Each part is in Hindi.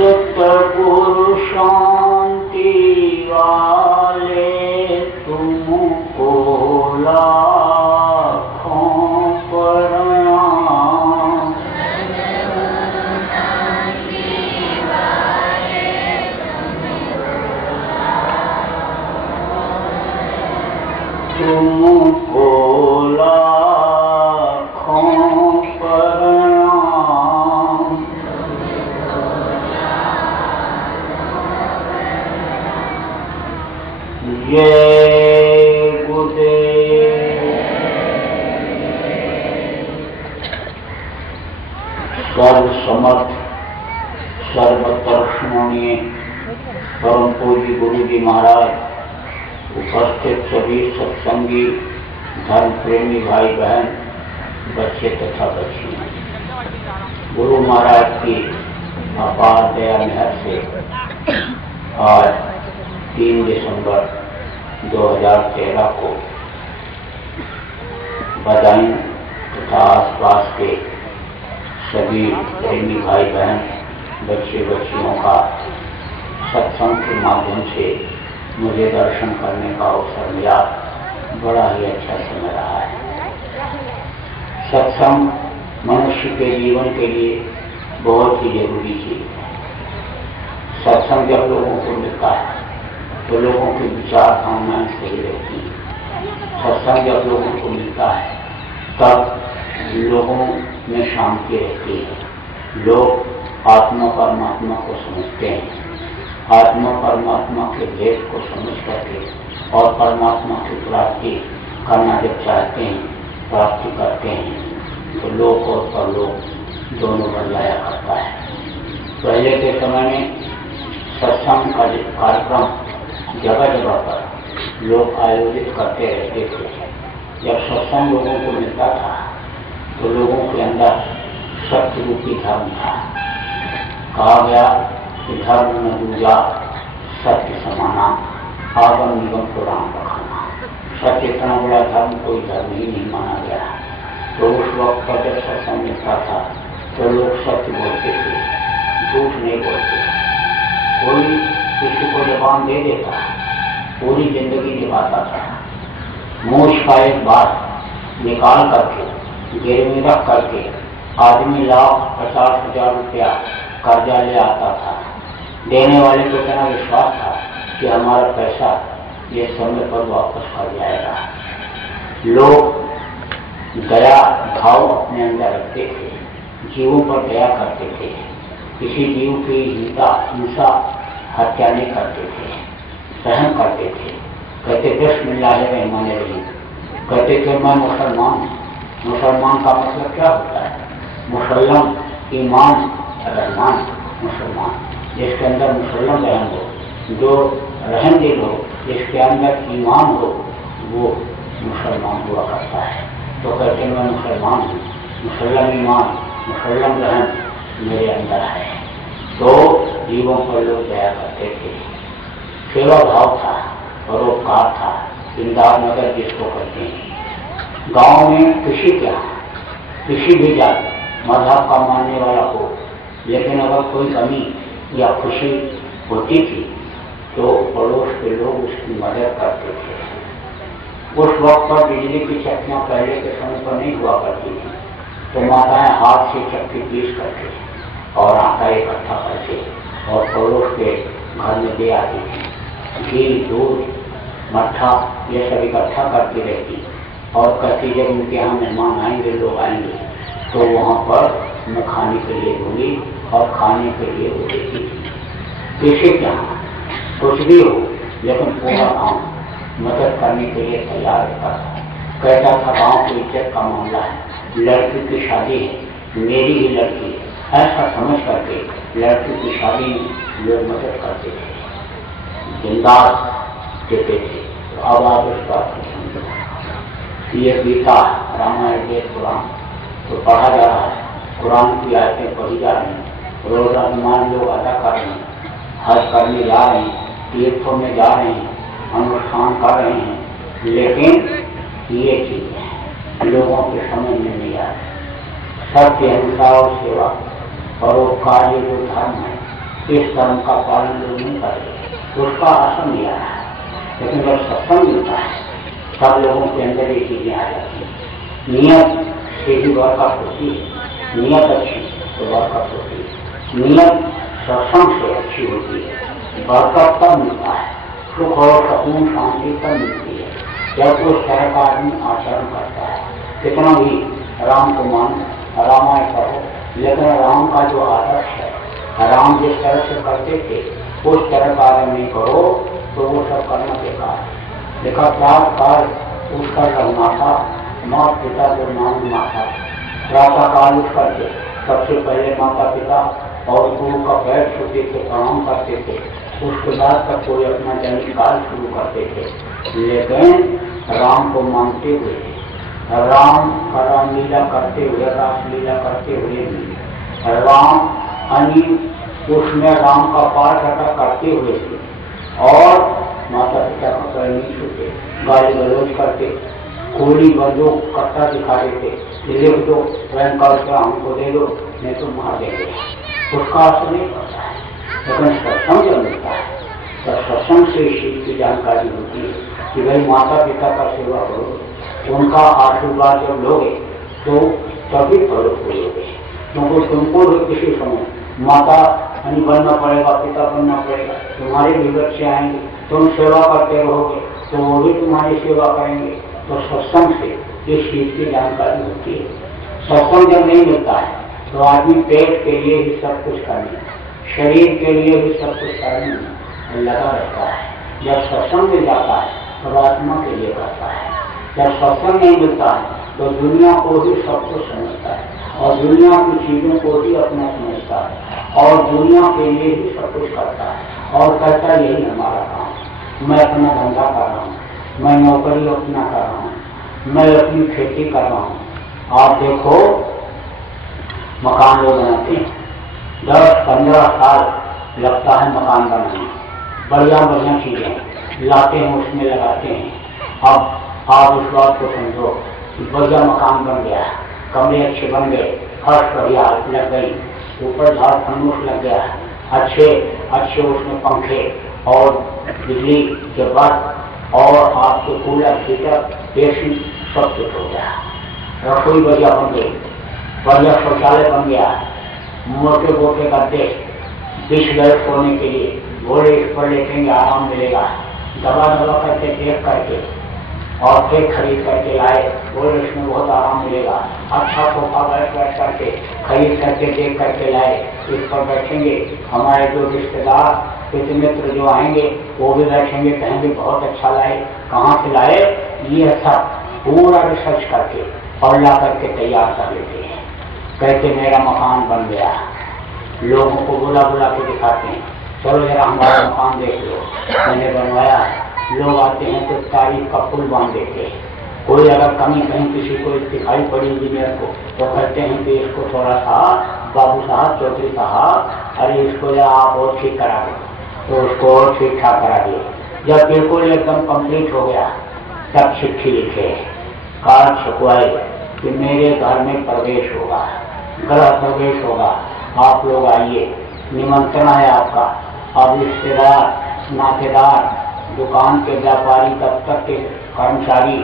सतगुरु शांति वाले तुमको लाखों प्रणाम। तुमको लाखों प्रणाम। जय गुरुदेव। सर्वसमर्थ सर्वतर्षणीय परम पूज्य गुरु जी महाराज, उपस्थित सभी सत्संगी धर्म प्रेमी भाई बहन, बच्चे तथा बच्चियां, गुरु महाराज की अपार दया मेहर से आज 3 दिसंबर 2013 को बदायूं तथा आसपास के सभी प्रेमी भाई बहन, बच्चे बच्चियों का सत्संग के माध्यम से मुझे दर्शन करने का अवसर मिला। बड़ा ही अच्छा समय रहा है। सत्संग मनुष्य के जीवन के लिए बहुत ही जरूरी चीज है। सत्संग जब लोगों को मिलता है तो लोगों के विचार भावनाएं सही रहती हैं। सत्संग जब लोगों को मिलता है तब लोगों में शांति रहती है। लोग आत्मा परमात्मा को समझते हैं। आत्मा परमात्मा के भेद को समझ करके और परमात्मा की प्राप्ति करना जब चाहते हैं, प्राप्ति करते हैं, तो लोक और परलोक दोनों बदलाया करता है। पहले के समय में सत्संग का कार्यक्रम जगह जगह पर लोग आयोजित करते रहते थे। जब सत्संग लोगों को मिलता था तो लोगों के अंदर सत्य रूपी धर्म था। कहा गया कि धर्म न दूजा सत्य समाना, आगम निगम पुराण रखना। सत्य इतना बड़ा धर्म कोई धर्म ही नहीं माना गया। तो उस वक्त पर जब सत्संग मिलता था तो लोग सत्य बोलते थे, झूठ नहीं बोलते। कोई किसी को जबान दे देता, पूरी जिंदगी निभाता था। मूछ का एक बात निकाल करके गिरवी रख करके आदमी 1,50,000 रुपया कर्जा ले आता था। देने वाले को इतना विश्वास था कि हमारा पैसा ये समय पर वापस कर जाएगा। लोग दया भाव अपने अंदर रखते थे, जीवों पर दया करते थे, किसी जीव की हिंसा हत्या नहीं करते थे, सहन करते थे। कहते बिस्मिल्लाह रहमानिर रहीम। कहते थे मैं मुसलमान। मुसलमान का मतलब क्या होता है? मुसल्लम ईमान रहमान मुसलमान, जिसके अंदर मुसल्लम रहम हो, जो रहम दिल हो, जिसके अंदर ईमान हो, वो मुसलमान हुआ करता है। तो कहते मैं मुसलमान हूँ, मुसल्लम ईमान मुसल्लम रहम मेरे अंदर है। तो जीवों पर लोग दया करते थे, सेवा भाव था, परोपकार था, इमदाद नगर जिसको कहते हैं। गांव में किसी के यहाँ किसी भी जाति मजहब का मानने वाला हो, लेकिन अगर कोई कमी या खुशी होती थी तो पड़ोस के लोग उसकी मदद करते थे। उस वक्त पर बिजली की चक्कियां पहले के समय पर नहीं हुआ करती थी, तो माताएं हाथ से चक्की पीस करके और आटा इकट्ठा करके और पड़ोस के घर में दे आती थी। घी, दूध, मट्ठा ये सब इकट्ठा करती रहती और कहती जब उनके यहाँ मेहमान आएंगे, लोग आएंगे, तो वहाँ पर मैं खाने के लिए दूंगी और खाने के लिए वो देती थी। किसी के यहाँ कुछ भी हो, लेकिन पूरा गाँव मदद करने के लिए तैयार रहता था। कहता था गाँव की इज्जत का मामला है, लड़की की शादी है, मेरी ही लड़की है, ऐसा समझ करके लड़की की शादी में लोग मदद करते थे, जिंदास देते थे। तो अब आप इस बात को समझो, ये गीता, रामायण, वेद, पुराण तो पढ़ा जा रहा है, कुरान की आयतें पढ़ी जा रही हैं, रोजा नमाज लोग अदा कर रहे हैं, हज करने जा रहे हैं, तीर्थों में जा रहे हैं, अनुष्ठान कर रहे हैं, लेकिन ये चीजें लोगों के समझ में नहीं आ रही। सत्य, अहिंसा और सेवा, परोपकार ये जो धर्म है, इस धर्म का पालन लोग नहीं करते तो उसका असर नहीं आ रहा है। लेकिन जब सत्संग मिलता है सब लोगों के अंदर ये चीजें आ जाती हैं। नियत से ही बरकत होती है, नियत अच्छी तो बरकत होती है, नियत सत्संग से अच्छी होती है, बरकत तब मिलता है, सुख और सकून शांति तब मिलती है जब उस तरह का आदमी आचरण करता है। कितना भी राम को मान रामायण करो, लेकिन राम का जो आदर्श है, राम जिस तरह से करते थे उस तरह का अगर नहीं करो तो वो सब करना बेकार है। देखा प्रात काल उसका माता माता पिता को नाम माता, प्रातः काल उठ करके सबसे पहले माता पिता और गुरु का पैर छूते थे, प्रणाम करते थे, उसके बाद तक कोई अपना दैनिक काल शुरू करते थे। लेकिन राम को मानते हुए, राम का रामलीला करते हुए, रासलीला करते हुए भी राम उसमें राम का पाठ अटक करते हुए थे और माता पिता का पैर नहीं छूते, गाली गलौज करते, गोली बंदूक कट्टा दिखा देते, लिख दो रैंकर से हमको दे दो नहीं तो मार देंगे, उसका असर नहीं पड़ता है। लेकिन सत्संग जब मिलता है तब सत्संग से इस चीज की जानकारी होती है कि भाई माता पिता का सेवा करो, उनका आशीर्वाद जब लोगे तो तभी प्रयोग करोगे, क्योंकि तुमको भी किसी समय माता बनना पड़ेगा, पिता बनना पड़ेगा, तुम्हारे भी बच्चे आएंगे, तुम सेवा करते रहोगे तो वो भी तुम्हारी सेवा करेंगे। तो सत्संग से इस चीज की जानकारी होती है। सत्संग जब नहीं मिलता है तो आदमी पेट के लिए ही सब कुछ करने, शरीर के लिए भी सब कुछ करने में लगा रहता है। जब सत्संग मिल जाता है तो आत्मा के लिए करता है। जब सत्संग नहीं मिलता है तो दुनिया को ही सब कुछ समझता है और दुनिया की चीजों को ही अपना समझता है और दुनिया के लिए ही सब कुछ करता है और कहता यही हमारा काम, मैं अपना धंधा कर रहा हूँ, मैं नौकरी अपना कर रहा हूँ, मैं अपनी खेती कर रहा हूँ। आप देखो मकान लोग बनाते हैं, 10-15 साल लगता है मकान बनाने, बढ़िया बढ़िया चीजें लाते हैं उसमें लगाते हैं। अब आप उस बात को समझो कि बढ़िया मकान बन गया, कमरे अच्छे बन गए, फर्श बढ़िया लग गई, ऊपर झाड़ फंडूस लग गया, अच्छे अच्छे उसमें पंखे और बिजली के बाद और आपके कूलर हीटर एसी सब कुछ हो गया, रसोई बढ़िया बन गई, बढ़िया शौचालय बन गया, मोटे मोटे गद्दे बिछ गए सोने के लिए, घोड़े इस पर लेटेंगे आराम मिलेगा, दबा दबा करके देख करके और फिर खरीद करके लाए, बोले इसमें बहुत आराम मिलेगा, अच्छा सोफा बैठ करके खरीद करके देख करके लाए, इस पर बैठेंगे, हमारे जो रिश्तेदार कुछ मित्र जो आएंगे वो भी बैठेंगे, कहेंगे बहुत अच्छा लाए, कहाँ से लाए, ये सब पूरा रिसर्च करके और ला करके तैयार कर लेते हैं। कहते मेरा मकान बन गया, लोगों को बुला बुला के दिखाते हैं, चलो जरा हमारा मकान देख लो, मैंने बनवाया है। लोग आते हैं तो तारीफ का पुल बांध देते हैं। कोई अगर कमी कहीं किसी को दिखाई पड़ी इंजीनियर को तो कहते हैं कि इसको थोड़ा सा बाबू साहब चौधरी साहब अरे इसको जरा आप और ठीक करा दो, तो उसको और ठीक ठाक करा दिए। जब बिल्कुल एकदम कंप्लीट हो गया तब चिट्ठी लिखे, कार्ड छपवाए कि मेरे घर में प्रवेश होगा, गृह प्रवेश होगा, आप लोग आइए, निमंत्रण है आपका। अब रिश्तेदार नातेदार दुकान के व्यापारी दफ्तर के कर्मचारी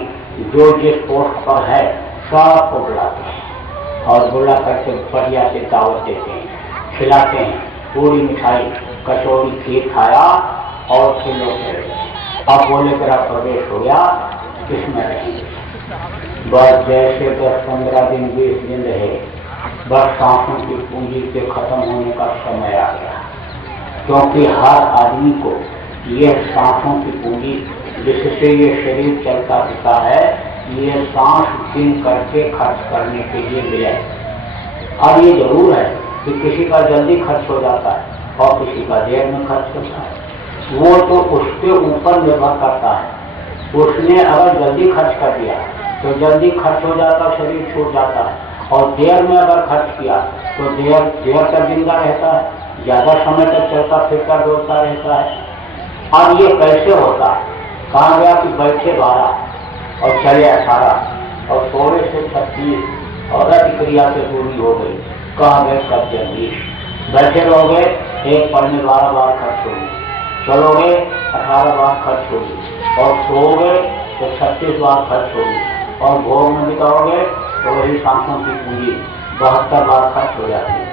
जो जिस पोस्ट पर है सबको बुलाते हैं और बुला करके बढ़िया से दावत देते हैं, खिलाते हैं, पूरी मिठाई कचौड़ी खीर खाया और फिर लोग चले गए। अब बोले तेरा प्रवेश हो गया, किसमें रहेंगे? बस जैसे 10-15 दिन 20 दिन रहे, बस सांसों की पूंजी के खत्म होने का समय आ गया, क्योंकि हर आदमी को ये सांसों की पूंजी जिससे ये शरीर चलता फिरता है, ये सांस दिन करके खर्च करने के लिए मिले। और ये जरूर है कि किसी का जल्दी खर्च हो जाता है और किसी का देर में खर्च होता है, वो तो उसके ऊपर निर्भर करता है। उसने अगर जल्दी खर्च कर दिया तो जल्दी खर्च हो जाता, शरीर छूट जाता है, और देर में अगर खर्च किया तो देर तक जिंदा रहता है, ज्यादा समय तक चलता फिरता दौड़ता रहता है। अब ये कैसे होता है? कहा गया कि बैठे 12 और चले 18 और सोने से 36 और रति क्रिया से दूरी हो गई, कहा गए कब्जे 20। बैठे रहोगे एक पल में 12 बार खर्च होगी, चलोगे 18 बार खर्च होगी, और सोओगे तो 36 बार खर्च होगी, और भोग में बिताओगे तो वही सांसों की पूंजी 72 बार खर्च हो जाती है।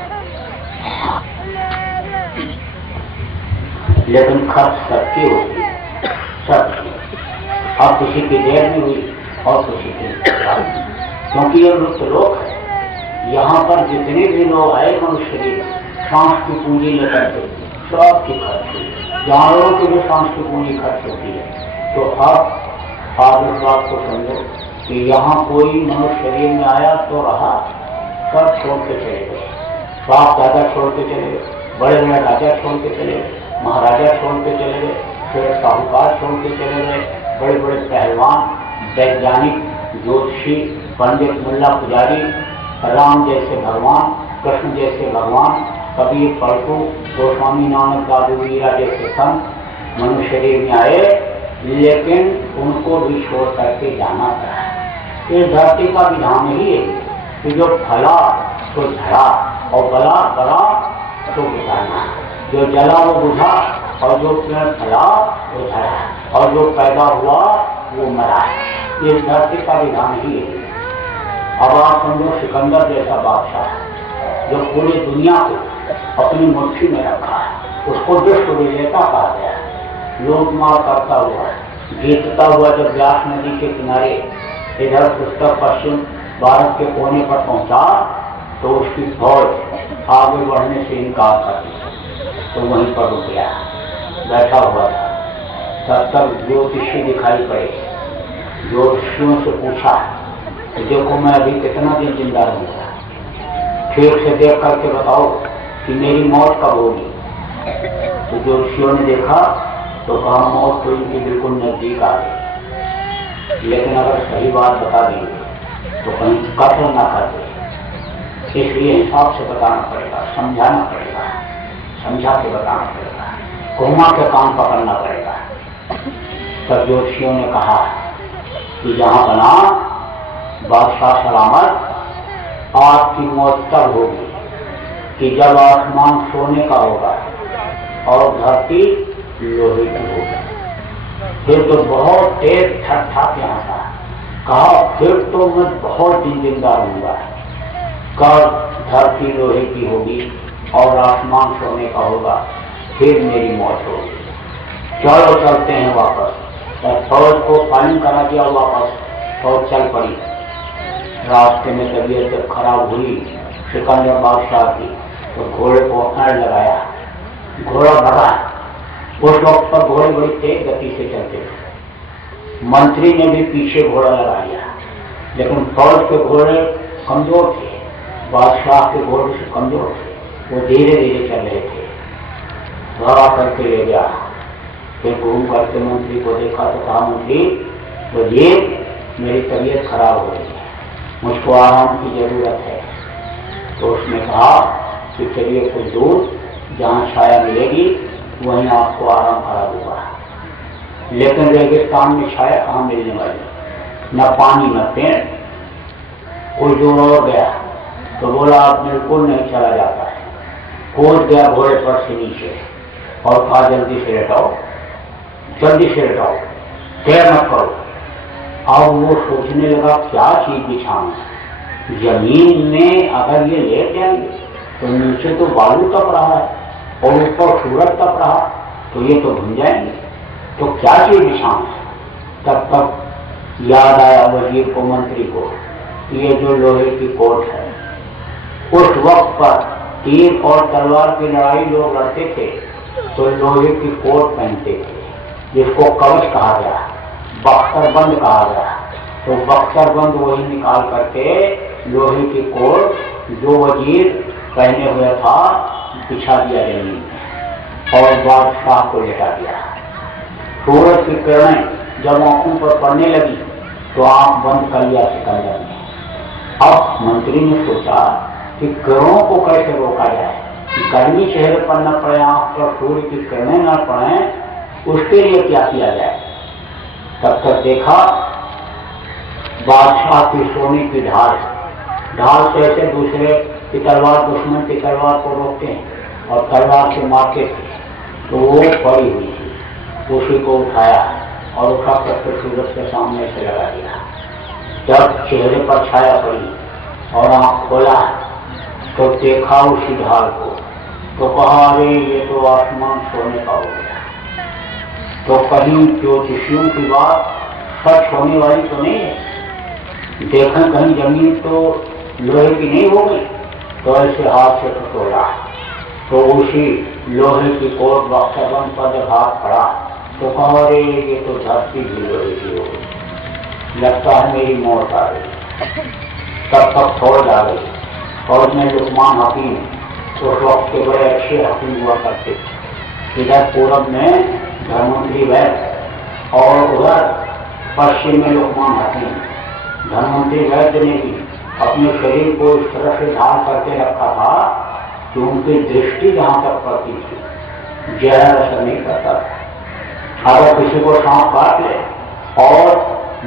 लेकिन खर्च सबकी होती है, सबकी। अब किसी की देर में हुई और किसी की, क्योंकि ये मृत्यलोक है। यहाँ पर जितने भी लोग आए मनुष्य शरीर सांस की पूंजी लेकर के सबकी खर्च हुई, जानवरों की भी सांस की पूंजी खर्च होती है। तो अब आप इस बात को समझो कि यहाँ कोई मनुष्य शरीर में आया तो रहा, सब छोड़ के चले गए। बाप दादा छोड़ के चले गए, बड़े बड़े राजा छोड़ के चले गए, महाराजा छोड़ के चले गए, फिर साहूकार छोड़ के चले गए, बड़े बड़े पहलवान, वैज्ञानिक, ज्योतिषी, पंडित, मुल्ला, पुजारी, राम जैसे भगवान, कृष्ण जैसे भगवान, कबीर, पलटू, गोस्वामी, नानक, दादू, मीरा जैसे संत मनुष्य शरीर में आए, लेकिन उनको भी छोड़ करके जाना पड़ा। इस धरती का विधान ही है कि जो फला तो झड़ा और बला बड़ा तो बुझाना, जो जला वो बुझा, और जो पेड़ फला वो झड़ा, और जो पैदा हुआ वो मरा। इस धरती का विधान ही है। अब आप समझो सिकंदर जैसा बादशाह जो पूरी दुनिया को अपनी मुट्ठी में रखा है, उसको दुष्ट विजेता कहा गया। लूटमार करता हुआ, जीतता हुआ जब व्यास नदी के किनारे इधर उत्तर पश्चिम भारत के कोने पर पहुंचा, तो उसकी फौज आगे बढ़ने से इनकार कर दी, तो वहीं पर रुक गया, बैठा हुआ था। तब तक ज्योतिषी दिखाई पड़े, ज्योतिषियों से पूछा कि देखो मैं अभी कितना दिन जिंदा रहूंगा, ठीक से देख करके बताओ कि मेरी मौत कब होगी। तो ज्योतिषियों ने देखा तो कहा मौत तो इनकी बिल्कुल नजदीक आ गई, लेकिन अगर सही बात बता देंगे तो कहीं कठिन न कर दे, इसलिए हिसाब से बताना पड़ेगा, समझाना पड़ेगा, समझा के बताना पड़ेगा, घुमा के काम पकड़ना पड़ेगा। तब ज्योतिषियों ने कहा कि जहां बना बादशाह सलामत, आपकी मौत तब होगी कि जब आसमान सोने का होगा और धरती लोहे की होगी। फिर तो बहुत तेज ठट्ठा यहाँ था, कहा फिर तो मैं बहुत दिन जिंदा रहूंगा, कब धरती लोहे की होगी और आसमान सोने का होगा, फिर मेरी मौत होगी। चलो चलते हैं वापस। तो फौज को फाइन करा दिया, वापस फौज चल पड़ी। रास्ते में तबीयत जब खराब हुई सिकंदर बादशाह की, तो घोड़े को अड़ लगाया, घोड़ा भगा। उस वक्त पर घोड़े बड़ी तेज गति से चलते थे, मंत्री ने भी पीछे घोड़ा लगा लिया, लेकिन फौज के घोड़े कमजोर थे, बादशाह के घोड़े से कमजोर थे, वो धीरे धीरे चल रहे थे। दौड़ा करके ले गया, फिर घूम करके मंत्री को देखा तो कहा मंत्री वजीर मेरी तबीयत खराब हो रही है, मुझको आराम की जरूरत है। तो उसने कहा कि चलिए कुछ दूर जहाँ छाया मिलेगी वहीं आपको आराम करा दूंगा, लेकिन रेगिस्तान में छाया कहाँ मिलने वाली, न पानी न पेड़। कुछ दूर और गया तो बोला आप बिल्कुल नहीं चला जाता है, कूद गया घोड़े पर से नीचे और कहा जल्दी से लेटाओ, जल्दी से लेटाओ, देर मत करो। अब वो सोचने लगा क्या चीज बिछाऊं, जमीन में अगर ये लेट जाएंगे तो नीचे तो बालू तप रहा है और ऊपर सूरज तप रहा, तो ये तो भूल जाएंगे, तो क्या चीज बिछाऊं। तब तक याद आया वजीर को, मंत्री को, ये जो लोहे की कोट है, उस वक्त पर तीर और तलवार की लड़ाई लोग लड़ते थे तो लोहे की कोट पहनते थे, जिसको कवच कहा गया, बख्तरबंद कहा गया। तो बख्तरबंद वही निकाल करके लोहे की कोट जो वजीर पहने हुए था बिछा दिया जमीन में और बादशाह को लेटा दिया। सूरज की किरणें जब आंखों पर पड़ने लगी तो आंख बंद कर लिया सिकंदर ने। अब मंत्री ने सोचा कि किरणों को कैसे रोका जाए, गर्मी चेहरे पर न पड़े, आंख पर सूर्य की किरणें न पड़े, उसके लिए क्या किया जाए। तब तक देखा बादशाह की सोने की ढाल ढाल से ऐसे दूसरे की तलवार, दुश्मन की तलवार को रोकते हैं और तलवार से मारते थे। तो वो पड़ी हुई थी, उसी को उठाया और उठा करके सूरज के सामने से लगा दिया। जब चेहरे पर छाया पड़ी और आंख खोला तो देखा उसी ढाल को, तो कहा अरे ये तो आसमान सोने का हो गया। तो कहीं ज्योतिषियों की बात सच होने वाली तो नहीं है, देखें कहीं जमीन तो लोहे की नहीं हो गई। तो ऐसे हाथ से टटोला तो उसी लोहे की कोट बक्सबंद पर जब हाथ पड़ा तो कहा अरे ये तो धरती भी लोहे की हो गई, लगता है मेरी मौत आ गई। तब तक छोड़ डाले। और उसमें लुकमान हकीम उस वक्त के बड़े अच्छे हकीम हुआ करते थे। इधर पूरब में धनवंतरी वैद्य और उधर पश्चिम में लुकमान हकीम। धनवंतरी वैद्य ने भी अपने शरीर को इस तरह से ढाल करके रखा था कि उनकी दृष्टि जहां तक पड़ती थी जहर असर नहीं करता था। अगर किसी को सांप काट ले और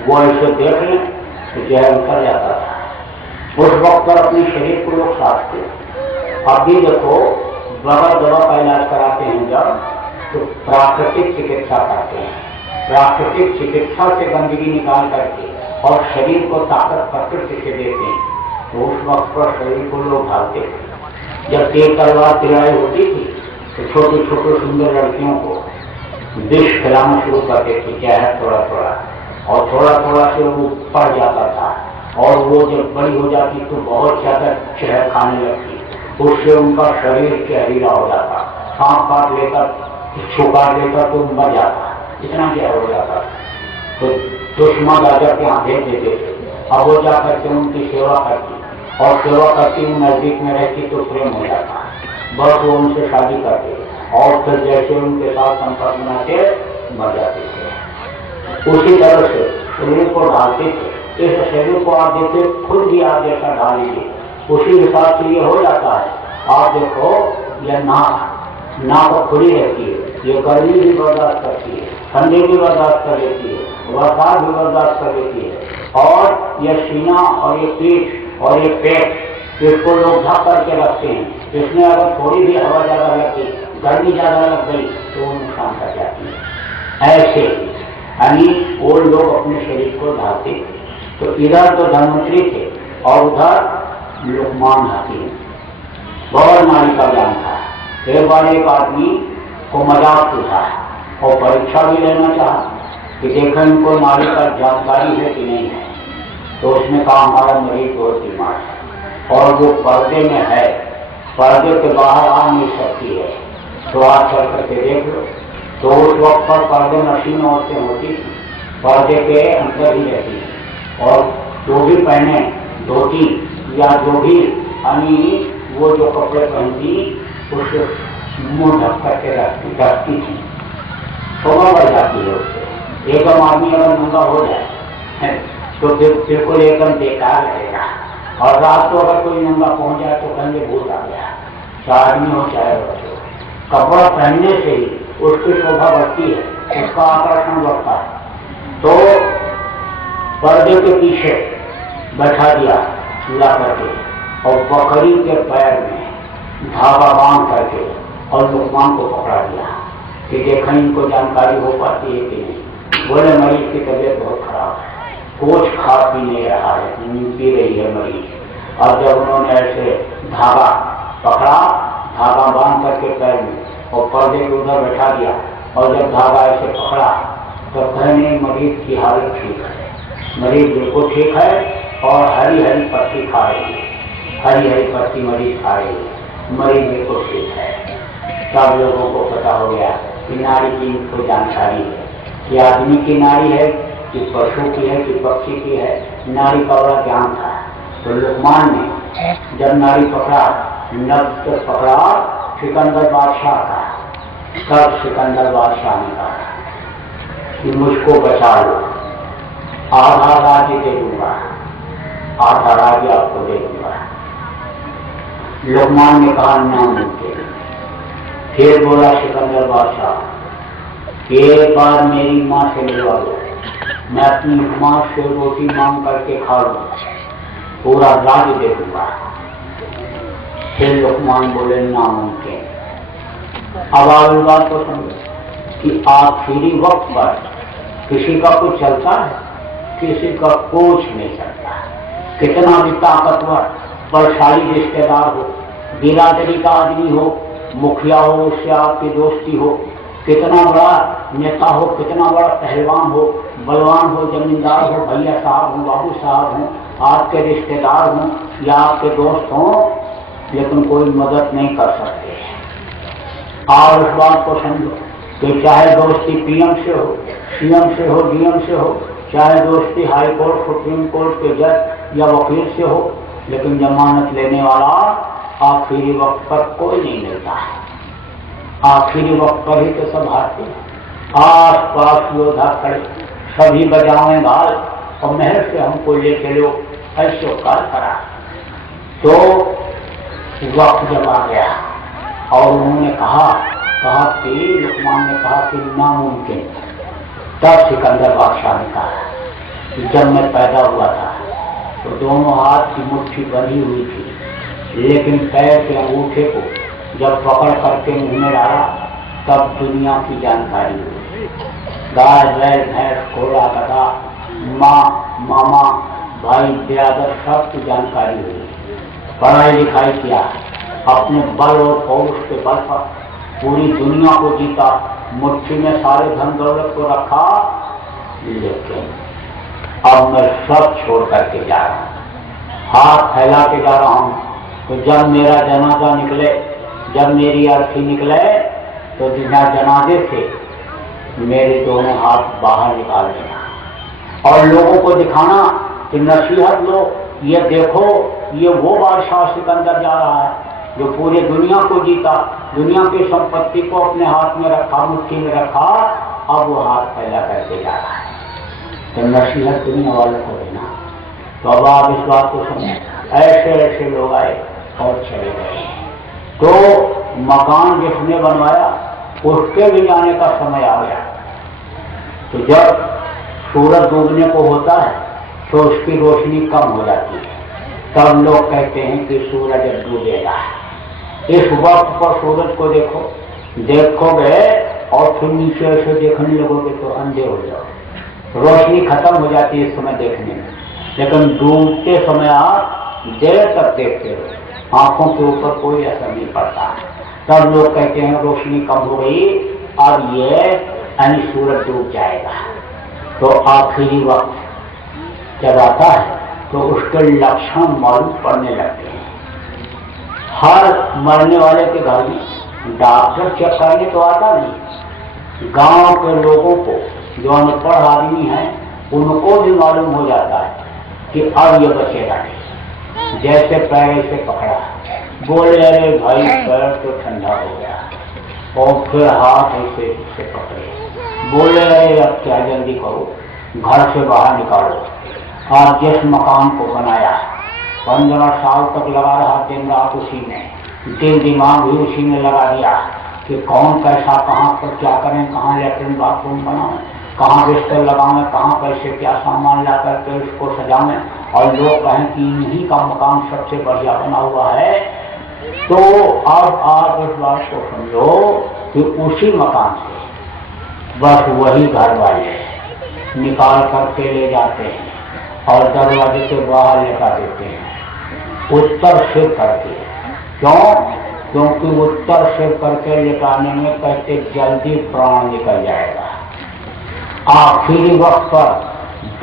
वो ऐसे देख ले तो जहर उतर जाता था। उस वक्त पर अपने शरीर को लोग साधते। अब भी देखो, बगैर दवा का इलाज कराते हैं जब, तो प्राकृतिक चिकित्सा करते हैं। प्राकृतिक चिकित्सा से गंदगी निकाल करके और शरीर को ताकत प्रकृति से देते हैं। तो उस वक्त पर शरीर को लोग ढालते थे। जब तेज तलवार तिराई होती थी तो छोटी छोटी सुंदर लड़कियों को विष खिलाना शुरू करते थे, जहर थोड़ा थोड़ा, और थोड़ा थोड़ा से वो बढ़ जाता था। और वो जब बड़ी हो जाती तो बहुत ज्यादा जहर खाने लगती, उससे उनका शरीर जहरीला हो जाता। सांप काट लेकर, काट लेकर तो मर जाता, इतना जहर हो जाता। तो दुश्मन राजा के यहाँ भेज देते थे। अब वो जाकर के उनकी सेवा करती, और सेवा करती हूँ नजदीक में रहती तो प्रेम हो जाता। बस वो उनसे शादी करते और फिर जैसे उनके साथ संपर्क बनाते मर जाते थे। उसी तरह से शरीर को ढालते थे। इस शरीर को आप देखते, खुद भी आप जैसा ढाल लीजिए, उसी हिसाब से ये हो जाता है। आप देखो, यह नाक खुली रहती है, ये गर्मी भी बर्दाश्त करती है, ठंडी भी बर्दाश्त कर लेती है, बरसात भी बर्दाश्त कर लेती है। और यह सीना और ये पीठ और ये पेट, इसको लोग ढक करके रखते हैं। इसमें अगर थोड़ी भी हवा ज्यादा लग गई, गर्मी ज्यादा लग गई तो वो नुकसान कर जाती है। ऐसे यानी वो लोग अपने शरीर को ढालते थे। तो इधर तो धनवंतरी थे और उधर लुकमान हकीम। बहुत नारी का ज्ञान था। एक बार एक आदमी को मजाक पूछा और परीक्षा भी लेना चाहा कि देखें इनको नारी का जानकारी है कि नहीं है। तो उसने कहा हमारा मरीज बहुत बीमार है और वो पर्दे में है, पर्दे के बाहर आ नहीं सकती है, तो आप चल करके देख लो। तो उस वक्त पर पर्दे मशीन औरतें होती थी, पर्दे के अंदर ही रहती थी और जो भी पहने धोती या जो भी यानी वो जो कपड़े पहनती उससे मुंह ढक करके रखती थी। शोभा बढ़ जाती है उससे। एकदम आदमी अगर नंगा हो जाए तो बिल्कुल एकदम बेकार रहेगा। और रात को अगर कोई नंगा पहुंच जाए तो कहेंगे भूत आ गया, चाहे आदमी हो चाहे बच्चे हो। कपड़ा पहनने से ही उसकी शोभा बढ़ती है, उसका आकर्षण बढ़ता है। तो पर्दे के पीछे बैठा दिया ला करके और बकरी के पैर में धागा बांध करके और लुकमान को पकड़ा दिया कि देखें इनको जानकारी हो पाती है कि नहीं। बोले मरीज की तबीयत बहुत खराब है, कुछ खा पी नहीं रहा है, नींद पी रही है मरीज। और जब उन्होंने ऐसे धागा पकड़ा, धागा बांध करके पैर में और पर्दे के उधर बैठा दिया और जब धागा ऐसे पकड़ा तो कहने मरीज की हालत ठीक है, मरीज बिल्कुल ठीक है और हरी हरी पत्ती खा रही है, हरी हरी पत्ती मरीज खा रही है, मरीज बिल्कुल ठीक है। सब लोगों को पता हो गया कि नारी की इनको जानकारी है कि आदमी की नारी है कि पशु की है कि पक्षी की है। नारी का बड़ा ज्ञान था। तो लुकमान ने जब नारी पकड़ा, नब्ज पकड़ा सिकंदर बादशाह का, तब सिकंदर बादशाह ने कहा कि मुझको बचा लो, आधा राज्य दे दूंगा, आधा राज्य आपको दे दूंगा। लुकमान ने कहा नामुमकिन। फिर बोला सिकंदर बादशाह, एक बार मेरी माँ से मिलवा दो, मैं अपनी माँ से रोटी मांग करके खा लूं। पूरा राज्य दे दूंगा। फिर लुकमान बोले नामुमकिन। अब आप इस बात को समझो कि आखिरी वक्त पर किसी का कुछ चलता है, किसी का कुछ नहीं चलता। कितना भी ताकतवर बलशाली रिश्तेदार हो, बिरादरी का आदमी हो, मुखिया हो, उससे आपकी दोस्ती हो, कितना बड़ा नेता हो, कितना बड़ा पहलवान हो, बलवान हो, जमींदार हो, भैया साहब हो, बाबू साहब हो, आपके रिश्तेदार हों या आपके दोस्त हों, लेकिन कोई मदद नहीं कर सकते। और उस बात को समझो कि चाहे दोस्ती पीएम से हो, सीएम से हो, डीएम से हो, चाहे दोस्ती हाई कोर्ट, सुप्रीम कोर्ट के जज या वकील से हो, लेकिन जमानत लेने वाला आखिरी वक्त पर कोई नहीं मिलता है। आखिरी वक्त पर ही तो सब हारते हैं। आस पास योद्धा खड़े, सभी बजावें गाल और महल से हमको ले चलो, ऐसे काल करा। तो वक्त जब आ गया और उन्होंने कहा कि लुकमान ने कहा कि नामुमकिन। तब सिकंदर बादशाह ने कहा कि जब मैं पैदा हुआ था तो दोनों हाथ की मुट्ठी बंधी हुई थी, लेकिन पैर के अंगूठे को जब पकड़ करके मुंह में डाला तब दुनिया की जानकारी हुई। गाय, बैल, भैंस, घोड़ा, गधा, माँ, मामा, भाई, बिरादर सबकी जानकारी हुई। पढ़ाई लिखाई किया, अपने बल और पौरुष के बल पर पूरी दुनिया को जीता, मुट्ठी में सारे धन दौलत को रखा, लेकिन अब मैं सब छोड़ करके जा रहा हूँ, हाथ फैला के जा रहा हूँ। तो जब मेरा जनाजा निकले, जब मेरी अर्थी निकले, तो बिना जनाजे से मेरे दोनों हाथ बाहर निकाल देना और लोगों को दिखाना कि नसीहत लो, ये देखो, ये वो बादशाह सिकंदर जा रहा है जो पूरी दुनिया को जीता, दुनिया की संपत्ति को अपने हाथ में रखा, मुट्ठी में रखा, अब वो हाथ फैला करके जा रहा है। तो नसीहत दुनिया वालों को देना। तो अब आप इस बात को समझें, ऐसे ऐसे लोग आए और चले गए। तो मकान जिसने बनवाया उसके भी जाने का समय आ गया। तो जब सूरज डूबने को होता है तो उसकी रोशनी कम हो जाती है, तब लोग कहते हैं कि सूरज डूबेगा। इस वक्त पर सूरज को देखोगे और फिर नीचे ऐसे देखने लगोगे तो अंधे हो जाओ। रोशनी खत्म हो जाती है इस समय देखने में, लेकिन डूबते समय आप देर तक देखते हो, आंखों के ऊपर कोई असर नहीं पड़ता। तब लोग कहते हैं रोशनी कम हो गई, अब ये यानी सूरज डूब जाएगा। तो आखिरी वक्त जब आता है तो उसके लक्षण मालूम पड़ने लगते हैं। हर मरने वाले के घर में डॉक्टर चेक करने तो आता नहीं, गांव के लोगों को जो अनपढ़ आदमी हैं उनको भी मालूम हो जाता है कि अब ये बचेगा नहीं। जैसे पैर से पकड़ा, बोले अरे भाई पैर तो ठंडा हो गया, और फिर हाथ ऐसे पकड़े, बोले अरे अब क्या जल्दी करो, घर से बाहर निकालो। आज जिस मकान को बनाया 15 साल तक लगा रहा दिन रात उसी में, दिल दिमाग भी उसी में लगा दिया कि कौन कैसा कहाँ पर क्या करें, कहाँ लेटरिन बाथरूम बनाएं, कहाँ बिस्तर लगाएं, कहाँ कैसे क्या सामान ला करके उसको सजाएं, और लोग कहें कि इन्हीं का मकान सबसे बढ़िया बना हुआ है। तो अब आप इस बात को समझो कि उसी मकान से बस वही घर वाले निकाल करके ले जाते हैं और दरवाजे के बाहर लेटा देते हैं, उत्तर सिर करके। क्यों? क्योंकि उत्तर सिर करके लेटाने में कहते जल्दी प्राण निकल जाएगा। आखिरी वक्त पर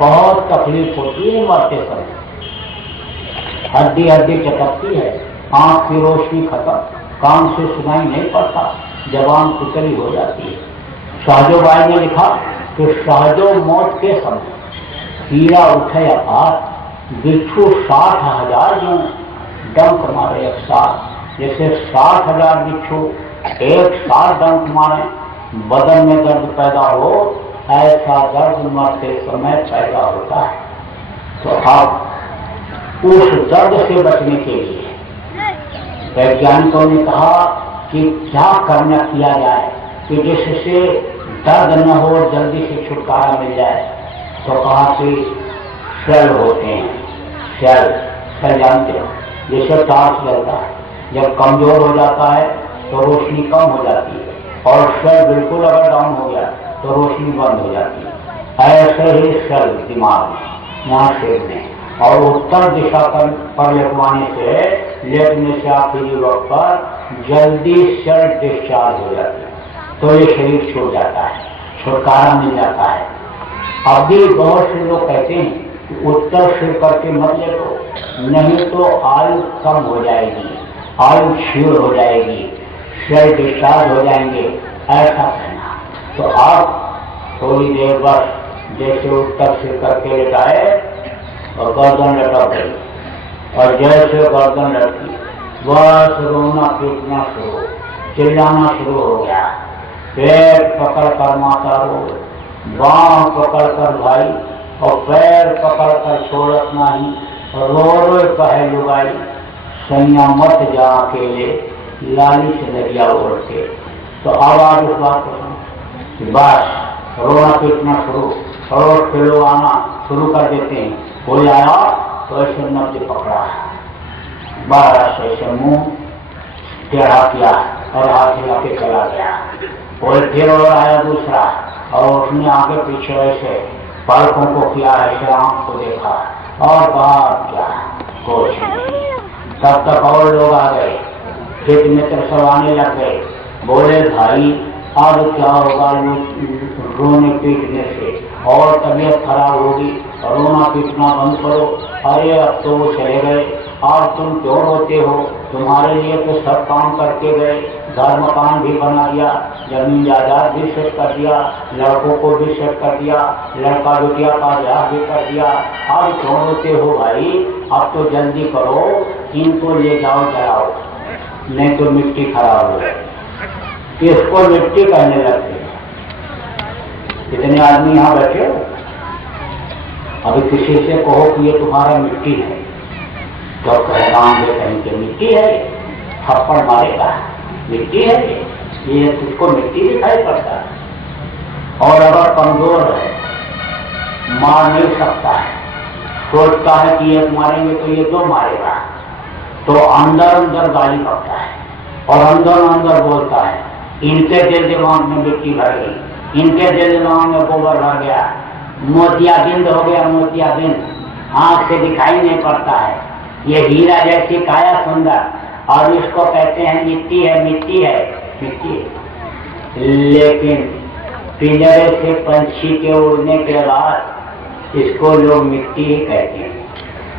बहुत तकलीफ होती है मरते समय, हड्डी हड्डी चटकती है, आंख की रोशनी खत्म, कान से सुनाई नहीं पड़ता, जबान कुचली हो जाती है। शाहजोबाई ने लिखा कि शाहजो मौत के समय हीरा उठे अपार, बिच्छू 60,000 जो डंक मारे एक साथ। जैसे 60,000 बिच्छू एक साथ डंक मारे, बदन में दर्द पैदा हो, ऐसा दर्द मरते समय पैदा होता है। तो अब उस दर्द से बचने के लिए वैज्ञानिकों ने कहा कि क्या करना किया जाए कि जिससे दर्द न हो, जल्दी से छुटकारा मिल जाए। तो कहा कि सेल होते हैं, सेल सर जानते हो, जैसे टॉर्च जलता है, जब कमजोर हो जाता है तो रोशनी कम हो जाती है, और सेल बिल्कुल अगर डाउन हो गया तो रोशनी बंद हो जाती है। ऐसे ही सेल दिमाग में, यहाँ सिर में, और उत्तर दिशा पर लेटवाने से आखिरी वक्त पर जल्दी सेल डिस्चार्ज हो जाती है, तो ये शरीर छूट जाता है, छुटकारा मिल जाता है। अभी बहुत से लोग कहते हैं कि उत्तर सिर करके मत लेटो, नहीं तो आयु कम हो जाएगी, आयु क्षीण हो जाएगी, सेल डिस्चार्ज हो जाएंगे, ऐसा कहना। तो आप थोड़ी देर बस जैसे उत्तर सिर करके लेटाए और गर्दन लटक गई, और जैसे गर्दन लटकी बस रोना पीटना शुरू, चिल्लाना शुरू हो गया, पेट पकड़ कर माता रो, बांह पकड़ कर भाई, और पैर पकड़ कर छोड़त नहीं, रो रो कहे लुगाई, सैया मत जा अकेले, लाली से नदिया ओढ़ के। तो अब आप इस बात को सुनो, बस रोना पीटना शुरू, और फिर लोग आना शुरू कर देते हैं। कोई आया तो ऐसे नब्ज पकड़ा, बस ऐसे मुंह टेढ़ा किया और हाथ हिला के चला गया। कोई फिर और आया दूसरा, और उसने आगे पीछे ऐसे पलकों को किया, ऐसे आंख को देखा और बात क्या कुछ नहीं। तब तक और लोग आ गए, फिर मित्र सब आने लग गए, बोले भाई अब क्या होगा रोने पीटने से, और तबीयत खराब होगी, रोना पीटना बंद करो। अरे अब तो वो चले गए, अब तुम क्यों रोते हो, तुम्हारे लिए तो सब काम करके गए, घर मकान भी बना दिया, जमीन जायदाद भी सेट कर दिया, लड़कों को भी सेट कर दिया, लड़का बेटिया का ब्याह भी कर दिया, अब क्यों रोते हो भाई, अब तो जल्दी करो, इनको ले जाओ जलाओ, नहीं तो मिट्टी खराब हो जाए। इसको मिट्टी कहने लगते हैं। कितने आदमी यहाँ बैठे हो, अभी किसी से कहो कि ये तुम्हारा मिट्टी है तो कहराम कहीं के मिट्टी है, थप्पड़ मारेगा, मिट्टी है ये तुझको मिट्टी दिखाई पड़ता है। और अगर कमजोर है, मार नहीं सकता है, सोचता है कि ये मारेंगे तो ये दो मारेगा, तो अंदर अंदर गाली करता है और अंदर अंदर बोलता है, इनके दिल दिमाग में मिट्टी भर गई, इनके दिल दिमाग में गोबर भर गया, मोतियाबिंद हो गया, मोतियाबिंद, आंख से दिखाई नहीं पड़ता है, ये हीरा जैसी काया सुंदर, और इसको कहते हैं मिट्टी है, मिट्टी है, मिट्टी है। लेकिन पिंजरे से पंछी के उड़ने के बाद इसको लोग मिट्टी ही कहते हैं।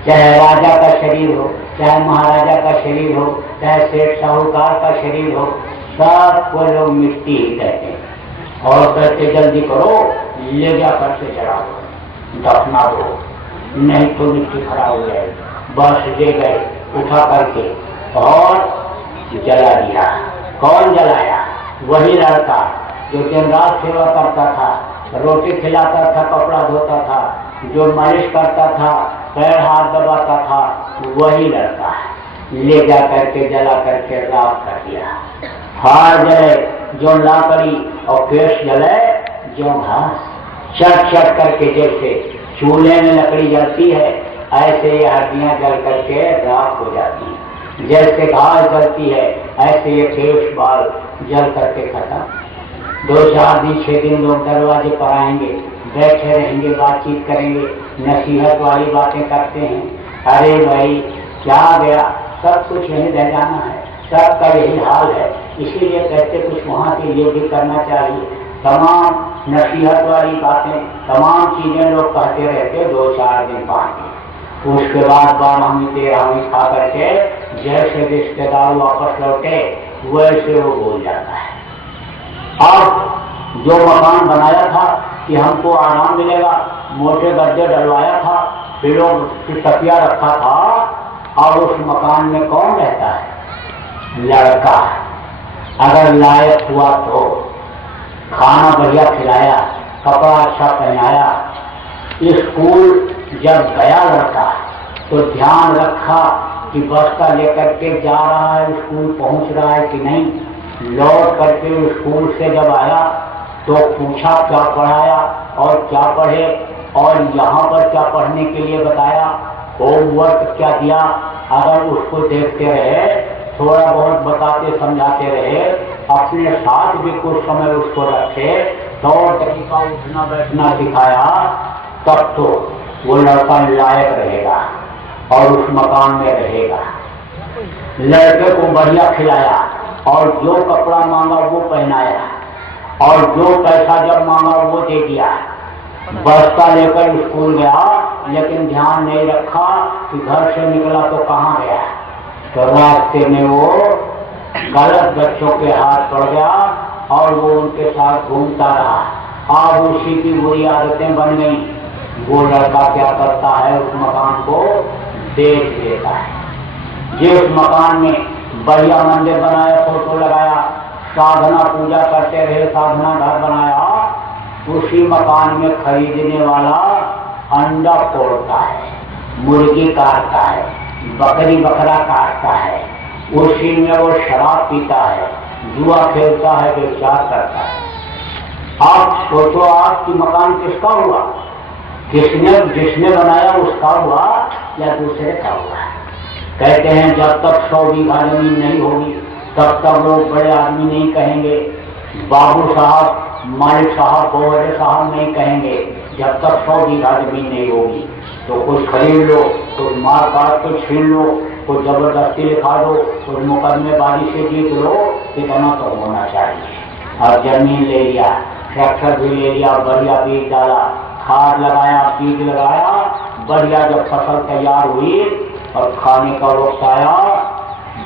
चाहे राजा का शरीर हो, चाहे महाराजा का शरीर हो, चाहे सेठ साहूकार का शरीर हो, सबको लोग मिट्टी ही कहते हैं। और कहते जल्दी करो, ले जा करके चढ़ाओ, दफना दो, नहीं तो मिट्टी खराब हो जाएगी। बस ले गए उठा करके और जला दिया। कौन जलाया? वही लड़का जो दिन रात सेवा करता था, रोटी खिलाता था, कपड़ा धोता था, जो मालिश करता था, पैर हाथ दबाता था, वही लड़का ले जा करके जला करके राख कर दिया। हार जले जो लाकड़ी और केश जले जो घास, चट चट करके जैसे चूल्हे में लकड़ी जलती है, ऐसे ये हड्डियां जल करके राख हो जाती हैं। जैसे घास जलती है, ऐसे ये केश बाल जल करके खत्म। 2-4 दिन 6 दिन लोग दरवाजे पर आएंगे, बैठे रहेंगे, बातचीत करेंगे, नसीहत वाली बातें करते हैं। अरे भाई क्या गया, सब कुछ यही रह जाना है, सबका यही हाल है। इसीलिए कहते कुछ वहाँ के लिए भी करना चाहिए। तमाम नसीहत वाली बातें, तमाम चीजें लोग कहते रहते 2-4 दिन बाद, उसके बाद 12वीं 13वीं खा करके जैसे रिश्तेदार वापस लौटे वैसे वो बोल जाता है। अब जो मकान बनाया था कि हमको आराम मिलेगा, मोटे गद्दे डलवाया था, पिलों की तकिया रखा था, और उस मकान में कौन रहता है? लड़का। अगर लायक हुआ तो खाना बढ़िया खिलाया, कपड़ा अच्छा पहनाया, स्कूल जब गया लड़का तो ध्यान रखा कि बस्ता लेकर के जा रहा है, स्कूल पहुंच रहा है कि नहीं। लौट करके स्कूल से जब आया तो पूछा क्या पढ़ाया और क्या पढ़े, और यहाँ पर क्या पढ़ने के लिए बताया, होमवर्क क्या दिया, अगर उसको देखते रहे, थोड़ा बहुत बताते समझाते रहे, अपने साथ भी कुछ समय उसको रखे, तौर तरीका उठना बैठना सिखाया, तब तो वो लड़का लायक रहेगा और उस मकान में रहेगा। लड़के को बढ़िया खिलाया और जो कपड़ा मांगा वो पहनाया और जो पैसा जब मांगा वो दे दिया। बस्ता लेकर स्कूल गया, लेकिन ध्यान नहीं रखा कि घर से निकला तो कहाँ गया। तो रास्ते में वो गलत बच्चों के हाथ पड़ गया और वो उनके साथ घूमता रहा। अब उसी की बुरी आदतें बन गई। वो लड़का क्या करता है, उस मकान को बेच देता है। जिस मकान में बढ़िया मंदिर बनाया, फोटो लगाया, साधना पूजा करते रहे, साधना घर बनाया, उसी मकान में खरीदने वाला अंडा तोड़ता है, मुर्गी काटता है, बकरी बकरा काटता है, उसी में वो शराब पीता है, जुआ खेलता है, व्यभिचार करता है। आप सोचो, आपकी मकान किसका हुआ? जिसने बनाया उसका हुआ या दूसरे का हुआ? कहते हैं जब तक 100 बीघा जमीन नहीं होगी तब तक लोग बड़े आदमी नहीं कहेंगे, बाबू साहब, मालिक साहब, बड़े साहब नहीं कहेंगे। जब तक 100 बीघा जमीन नहीं होगी तो कुछ खरीद लो, कुछ मार काट के छीन लो, कुछ जबरदस्ती लिखा दो, कुछ मुकदमेबाजी से जीत लो, इतना तो होना चाहिए। और जमीन ले लिया, ट्रैक्टर भी ले लिया, बढ़िया बीज डाला, खाद लगाया, बीज लगाया, बढ़िया जब फसल तैयार हुई और खाने का वक्त आया,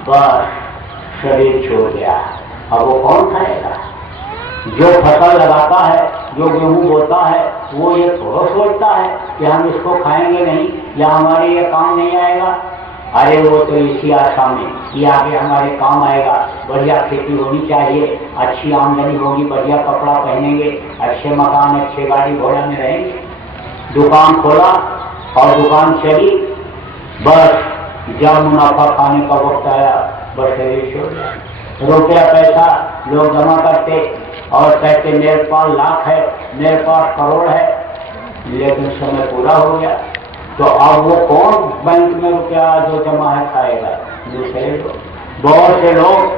बस शरीर छोड़ गया। अब वो कौन खाएगा? जो फसल लगाता है, जो गेहूं बोता है, वो ये थोड़ा सोचता है कि हम इसको खाएंगे नहीं या हमारे ये काम नहीं आएगा। अरे वो तो इसी आशा में कि आगे हमारे काम आएगा, बढ़िया खेती होनी चाहिए, अच्छी आमदनी होगी, बढ़िया कपड़ा पहनेंगे, अच्छे मकान, अच्छे गाड़ी घोड़ा में रहेंगे। दुकान खोला और दुकान चली, बस जब मुनाफा खाने का वक्त आया, बस शरीर छोड़ गया। रुपया पैसा लोग जमा करते और कहते मेरे पास लाख है, मेरे पास करोड़ है, लेकिन समय पूरा हो गया। तो अब वो कौन बैंक में रुपया जो जमा है खाएगा? दूसरे लोग। बहुत से लोग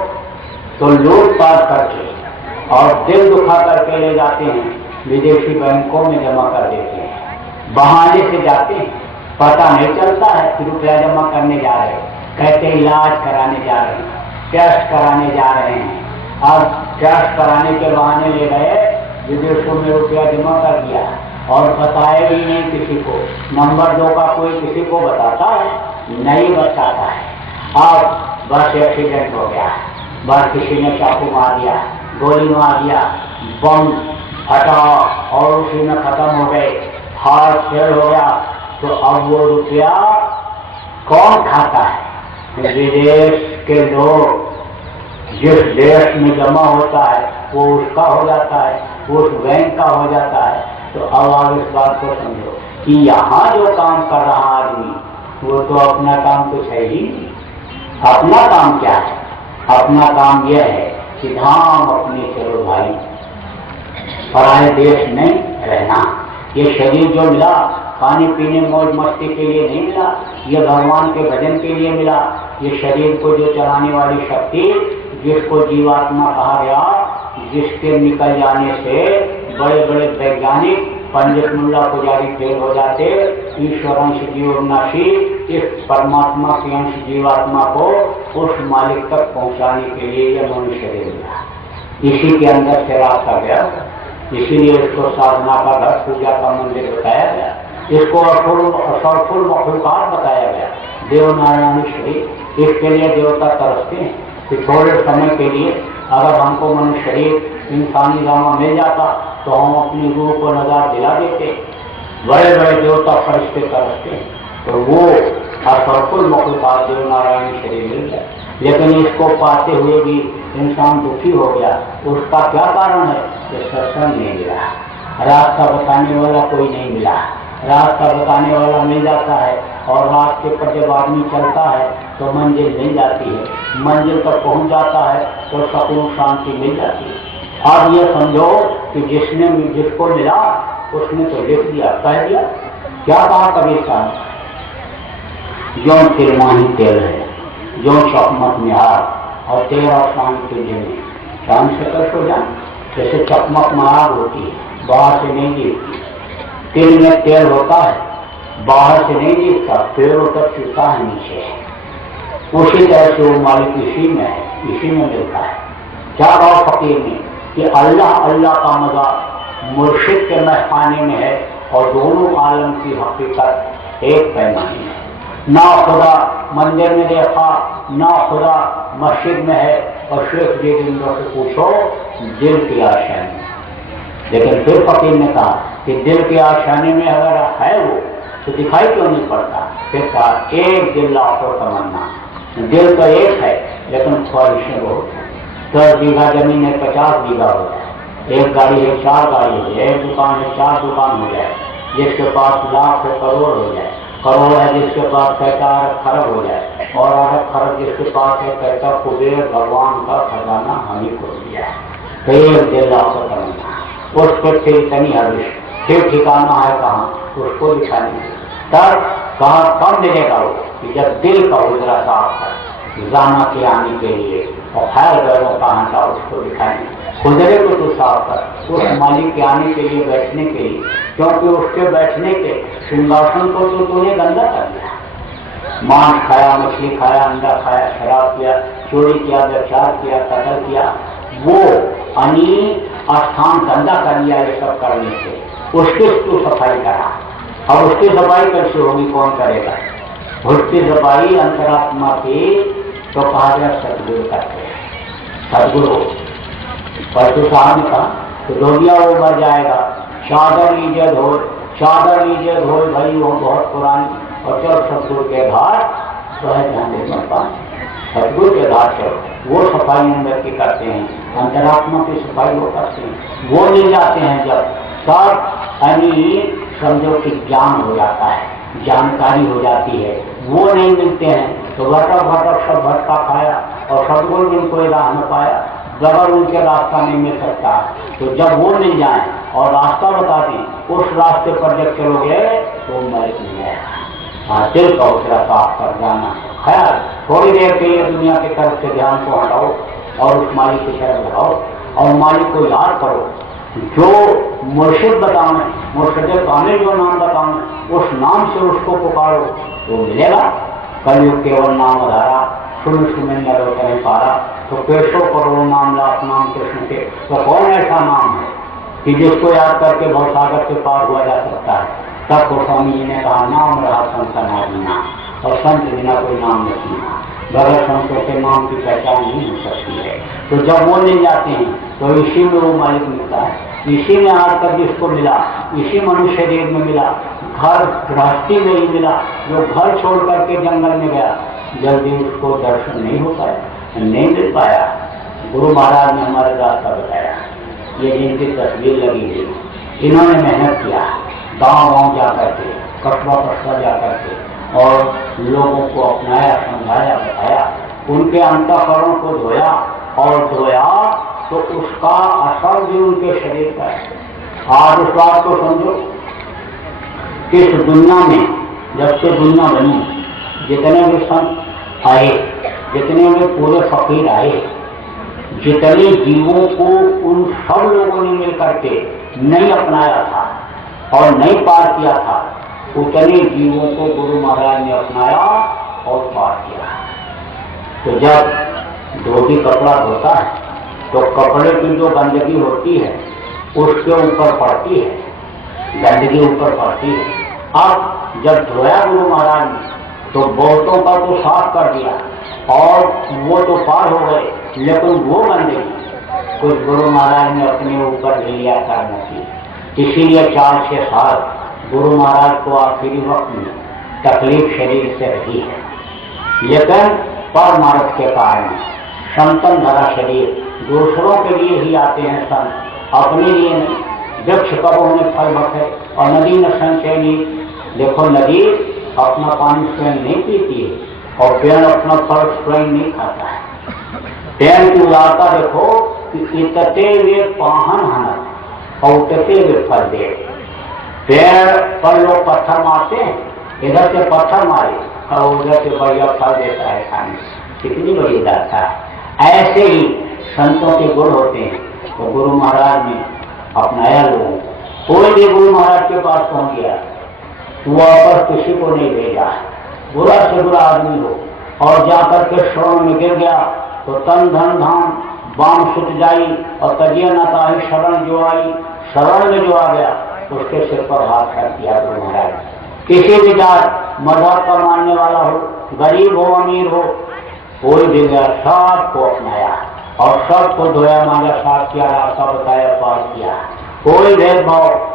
तो लूटपाट करके और दिल दुखा करके ले जाते हैं, विदेशी बैंकों में जमा कर देते हैं, बहाने से जाते हैं, पता नहीं चलता है कि रुपया जमा करने जा रहे हैं, कहते इलाज कराने जा रहे हैं, टेस्ट कराने जा रहे हैं। अब टेस्ट कराने के बहाने ले गए, विदेशों में रुपया जमा कर दिया और बताया ही नहीं किसी को। नंबर 2 का कोई किसी को बताता है? नहीं बताता है। अब बस एक्सीडेंट हो गया, बस किसी ने चाकू मार दिया, गोली मार दिया, बम फटा और उसी में खत्म हो गए, हार्ट फेल हो गया। तो अब वो रुपया कौन खाता है? विदेश के लोग। जिस देश में जमा होता है वो उसका हो जाता है, उस बैंक का हो जाता है। तो अब आप इस बात को समझो कि यहाँ जो काम कर रहा आदमी वो तो अपना काम कुछ है ही नहीं। अपना काम क्या है? अपना काम यह है कि धाम अपने चलो भाई, पराए देश नहीं रहना। ये शरीर जो मिला खाने पीने मौज मस्ती के लिए नहीं मिला, ये भगवान के भजन के लिए मिला। ये शरीर को जो चलाने वाली शक्ति, जिसको जीवात्मा कहा गया, जिसके निकल जाने से बड़े बड़े वैज्ञानिक पंडित मुल्ला पुजारी फेल हो जाते, ईश्वर अंश जीवनाशी, इस परमात्मा के अंश जीवात्मा को उस मालिक तक पहुंचाने के लिए यह मनुष्य शरीर मिला। इसी के अंदर से रास्ता गया, इसीलिए इसको साधना का घर, पूजा का मंदिर बताया गया, इसको असरफुल मखलूकात बताया गया, देवनारायण शरीर। इसके लिए देवता तरसते हैं कि थोड़े समय के लिए अगर हमको मनुष्य शरीर इंसानी जामा मिल जाता तो हम अपनी रूह को नजार दिला देते। बड़े बड़े देवता फरिश्ते तरसते हैं, तो वो असरफुल मखलूकात देवनारायण शरीर मिल गया। लेकिन इसको पाते हुए भी इंसान दुखी हो गया। उसका क्या कारण है? कि सत्संग नहीं मिला, रास्ता बताने वाला कोई नहीं मिला। रास्ता बताने वाला मिल जाता है और रास्ते पर जब आदमी चलता है तो मंजिल मिल जाती है, मंजिल तक पहुंच जाता है तो सुकून शांति मिल जाती है। अब ये समझो कि जिसको मिला उसने तो लिख दिया, कह दिया। क्या कहा कबीर साहब? जो तिरमाही तेल है, जो चकमक निहार और तेरा शाम के दिन शाम से कष्ट हो जाए। जैसे चकमक महाग होती है, बाहर से नहीं दिखती। तिल में तेल होता है, बाहर से नहीं दिखता, पेड़ों तक चुका है नीचे। उसी तरह से वो मालिक इसी में है, इसी में मिलता है। क्या कहा फकीर ने कि अल्लाह अल्लाह का मजा मुर्शिद के महफाने में है और दोनों आलम की हकीकत एक पैमाने में। ना खुदा मंदिर में देखा, ना खुदा मस्जिद में है। और शेख जी से पूछो दिल की आशानी। लेकिन फिर फकीर ने कहा कि दिल की आशानी में अगर है वो तो दिखाई क्यों नहीं पड़ता। फिर कहा एक दिल लाखों तमन्ना, दिल तो एक है लेकिन ख्वाहिशें बहुत हैं। 10 बीघा जमीन है, 50 बीघा हो जाए, एक गाड़ी है 4 गाड़ी हो जाए, एक दुकान है 4 दुकान हो जाए, जिसके पास लाख है करोड़ हो जाए, करोड़ है जिसके पास कहता खरब हो जाए, और अगर खरब जिसके पास है कहता कुबेर भगवान का खजाना हम ही को दिया है। तो एक दिल लाखों तमन्ना, उस पर फिर इतनी हर्ष, फिर ठिकाना है कहाँ, उसको दिखाने तब कहा कब मिलेगा वो कि जब दिल का उजरा साफ है जाना के आने के लिए और खैर गर्वों का हंसा उसको दिखाएंगे। खुदरे को तो साफ कर उस मालिक के आने के लिए, बैठने के लिए, क्योंकि उसके बैठने के सिंहासन को तो तूने गंदा कर दिया। मांस खाया, मछली खाया, अंडा खाया, शराब किया, चोरी किया, व्यभिचार किया, कत्ल किया, वो अनी स्थान गंदा कर लिया। ये सब करने से उसकी तू सफाई करा। अब उसकी सफाई कैसे होगी, कौन करेगा? उसकी सफाई अंतरात्मा की तो कहा गया सदगुरु करते हैं। सदगुरु परसों साहब ने कहा तो धोबिया वो मर जाएगा, चादर लीजिए धोल, चादर लीजिए धोल भाई वो बहुत पुरानी, और चल सदगुरु के घाट तो है ध्यान दे सकता। सदगुरु के घाट चलो, वो सफाई अंदर की करते हैं, अंतरात्मा की सफाई वो करते हैं। वो ले जाते हैं जब तब यानी समझो कि ज्ञान हो जाता है, जानकारी हो जाती है। वो नहीं मिलते हैं तो भटक भटक सब भटका खाया और सदगुरु भी कोई राह न पाया, बगैर उनके रास्ता नहीं मिल सकता। तो जब वो मिल जाए और रास्ता बता दें, उस रास्ते पर जब चलोगे तो मालिक मिल जाएगा। दिल का उतरा साफ कर जाना। खैर थोड़ी देर के लिए दुनिया की तरफ से ध्यान को हटाओ और उस मालिक की तरफ बढ़ाओ और मालिक को याद करो। जो मुर्शिद बताओ, मुर्शिद कामिल जो नाम बताओ, उस नाम से उसको पुकारो तो मिलेगा। कलयुग केवल नाम आधारा, सुन सुमिन नर करे पारा। तो पेशो करो नाम लाख नाम कृष्ण के। तो कौन ऐसा नाम है कि जिसको याद करके भवसागर से पार हुआ जा सकता है? तब गोस्वामी जी ने कहा नाम रहा संत नाम, और संत बिना कोई नाम नहीं। बगैर संतों के नाम की पहचान नहीं हो सकती है। तो जब वो मिल जाते हैं तो इसी में वो मालिक मिलता है। इसी में आकर जिसको मिला, इसी मनुष्य शरीर में मिला, घर गृहस्थी में ही मिला। जो घर छोड़ करके जंगल में गया जल्दी उसको दर्शन नहीं हो पाया, नहीं मिल पाया। गुरु महाराज ने हमारे रास्ता बताया। ये जिनकी तस्वीर लगी हुई, इन्होंने मेहनत किया, गाँव जा करके, कस्बा कस्बा जा करके, और लोगों को अपनाया, समझाया, बताया, उनके अंतःकरण को धोया, और धोया तो उसका असर भी उनके शरीर का है। आज उस बात को समझो, इस दुनिया में जब से दुनिया बनी, जितने भी संत आए, जितने भी पूरे फकीर आए, जितने जीवों को उन सब लोगों ने मिलकर के नहीं अपनाया था और नहीं पार किया था, उतने जीवों को गुरु महाराज ने अपनाया और पार किया। तो जब धोती कपड़ा धोता है तो कपड़े की जो गंदगी होती है उसके ऊपर पड़ती है, गंदगी ऊपर पड़ती है। अब जब धोया गुरु महाराज ने तो बहुतों का तो साफ कर दिया और वो तो पार हो गए, लेकिन वो गंदगी कुछ गुरु महाराज ने अपने ऊपर ले लिया करना चाहिए। इसीलिए 4-6 साल गुरु महाराज को आखिरी वक्त में तकलीफ शरीर से रही है, लेकिन परमार्थ के कारण संतन भरा शरीर दूसरों के लिए ही आते हैं संत, अपने लिए नहीं। वृक्ष कब उन्हें फल बखे और नदी न संचय नहीं। देखो नदी अपना पानी स्वयं नहीं पीती है और पेड़ अपना फल स्वयं नहीं खाता है। पेड़ की उदारता देखो कि इतते वे पाहन हनत और उतते वे फल दे। पेड़ पर लोग पत्थर मारते हैं, इधर से पत्थर मारे, और उधर से बढ़िया फल देता है खाने, कितनी बड़ी उदारता है। ऐसे ही संतों के गुण होते हैं। तो गुरु महाराज ने अपनाया लोगों। कोई भी गुरु महाराज के पास पहुंच गया, वहां पर किसी को नहीं भेजा, बुरा से बुरा आदमी हो, और जाकर के श्रवण में गिर गया तो तन धन धाम बाम सुत जाई, और तजिया न ताही शरण जो आई, शरण में जो आ गया उसके सिर पर हाथ रख दिया गुरु महाराज। किसी भी जात मजहब का मानने वाला हो, गरीब हो अमीर हो, कोई भी गया, सबको अपनाया और सबको धोया मांगा, साफ किया, रास्ता बताया, पार किया। कोई भेदभाव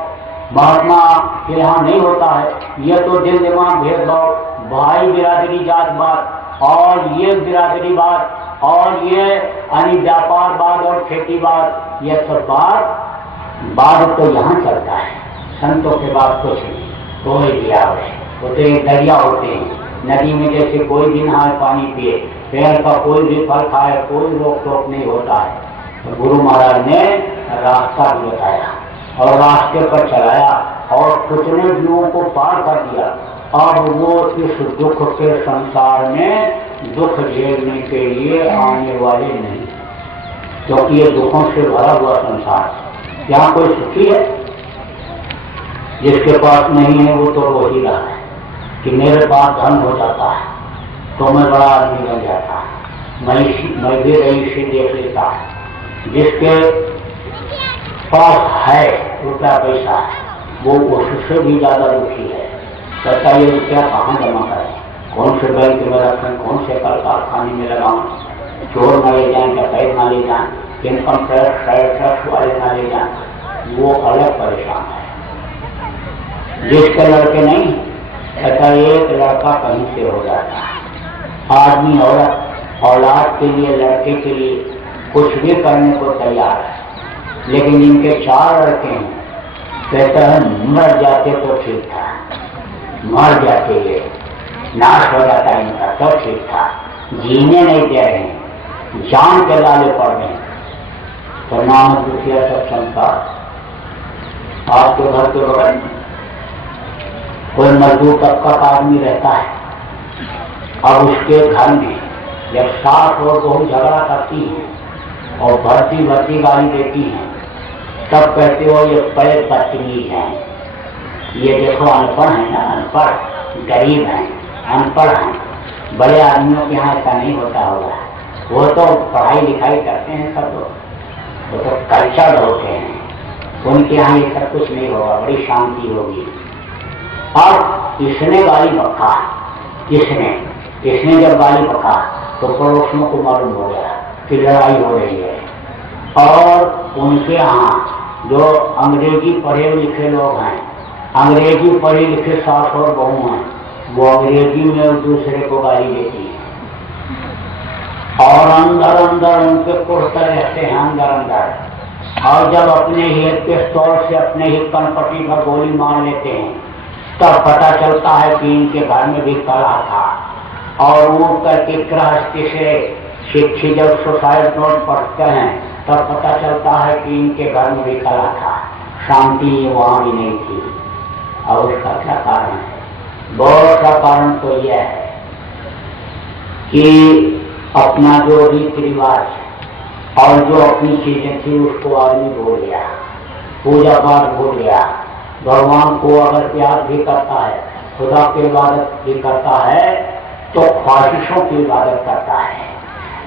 महात्मा के यहाँ नहीं होता है। ये तो दिल दिमाग भेदभाव, भाई बिरादरी जात बात, और ये बिरादरी बात, और ये व्यापार बात और खेती बात, ये सब बात तो यहाँ चलता है। संतों के बात कुछ नहीं। कोई भी आवे, वो तो एक दरिया होते हैं, नदी में जैसे कोई भी नहाए पानी पिए, पेड़ का कोई भी फल खाए, कोई रोक टोक नहीं होता है। तो गुरु महाराज ने रास्ता भी बताया और रास्ते पर चलाया और कितने जीवों को पार कर दिया। अब वो इस दुख के संसार में दुख झेलने के लिए आने वाले नहीं, क्योंकि ये दुखों से भरा हुआ संसार। यहाँ कोई सुखी है? जिसके पास नहीं है वो तो रो ही रहा है कि मेरे पास धन हो जाता है तो मैं बड़ा आदमी बन जाता, मैं भी रही से देख लेता। जिसके पास है रुपया पैसा वो उससे भी ज्यादा दुखी है। कहता ये रुपया कहाँ जमा करें, कौन से बैंक में रखें, कौन से कल कारखाने में लगाऊं, चोर न ले जाएं, डकैत न ले जाएं, इनकम टैक्स वाले न ले जाएं, वो अलग परेशान है। जिसके लड़के नहीं, कहता एक लड़का कहीं से हो जाता है। आदमी औरत औलाद के लिए, लड़के के लिए कुछ भी करने को तैयार है, लेकिन जिनके 4 लड़के हैं कहता है मर जाते तो ठीक था, मर जाते ये नाश हो जाता इनका तो ठीक था, जीने नहीं दे रहे, जान के लाले पड़ रहे। तो नाम दुखिया सब संसार। आपके घर के बगल में कोई मजदूर तबका का आदमी रहता है, अब उसके घर में जब सास और बहू झगड़ा करती है और भर्ती गाली देती है, तब कहते हो ये बड़े बदतमीज हैं, ये देखो अनपढ़ है ना, अनपढ़ गरीब हैं, अनपढ़ हैं। बड़े आदमियों के यहाँ ऐसा नहीं होता होगा, वो तो पढ़ाई लिखाई करते हैं सब लोग, वो तो कल्चर्ड होते हैं, उनके यहाँ ये सब कुछ नहीं होगा, बड़ी शांति होगी। अब इसने गाली बका, इसने जब गाली बका तो पड़ोसियों को मालूम हो गया कि लड़ाई हो रही है, और उनके यहाँ जो अंग्रेजी पढ़े लिखे लोग हैं, अंग्रेजी पढ़े लिखे सास और बहू हैं, वो अंग्रेजी में एक दूसरे को गाली देती है और अंदर अंदर उनके कुर्ते रहते हैं अंदर। और जब अपने ही पिस्तौल से अपने ही कनपटी पर गोली मार लेते हैं, तब पता चलता है कि इनके घर में भी कला था। और वो करके गृहस्थी से शिक्षी जब सुसाइड नोट पढ़ते हैं तब पता चलता है कि इनके घर में भी कला था, शांति वहां भी नहीं थी। और उसका क्या कारण है? बहुत सा कारण तो यह है कि अपना जो रीति रिवाज और जो अपनी चीजें थी उसको आदमी भूल गया, पूजा पाठ भूल गया। भगवान को अगर प्यार भी करता है, खुदा की इबादत भी करता है, तो ख्वाहिशों की इबादत करता है।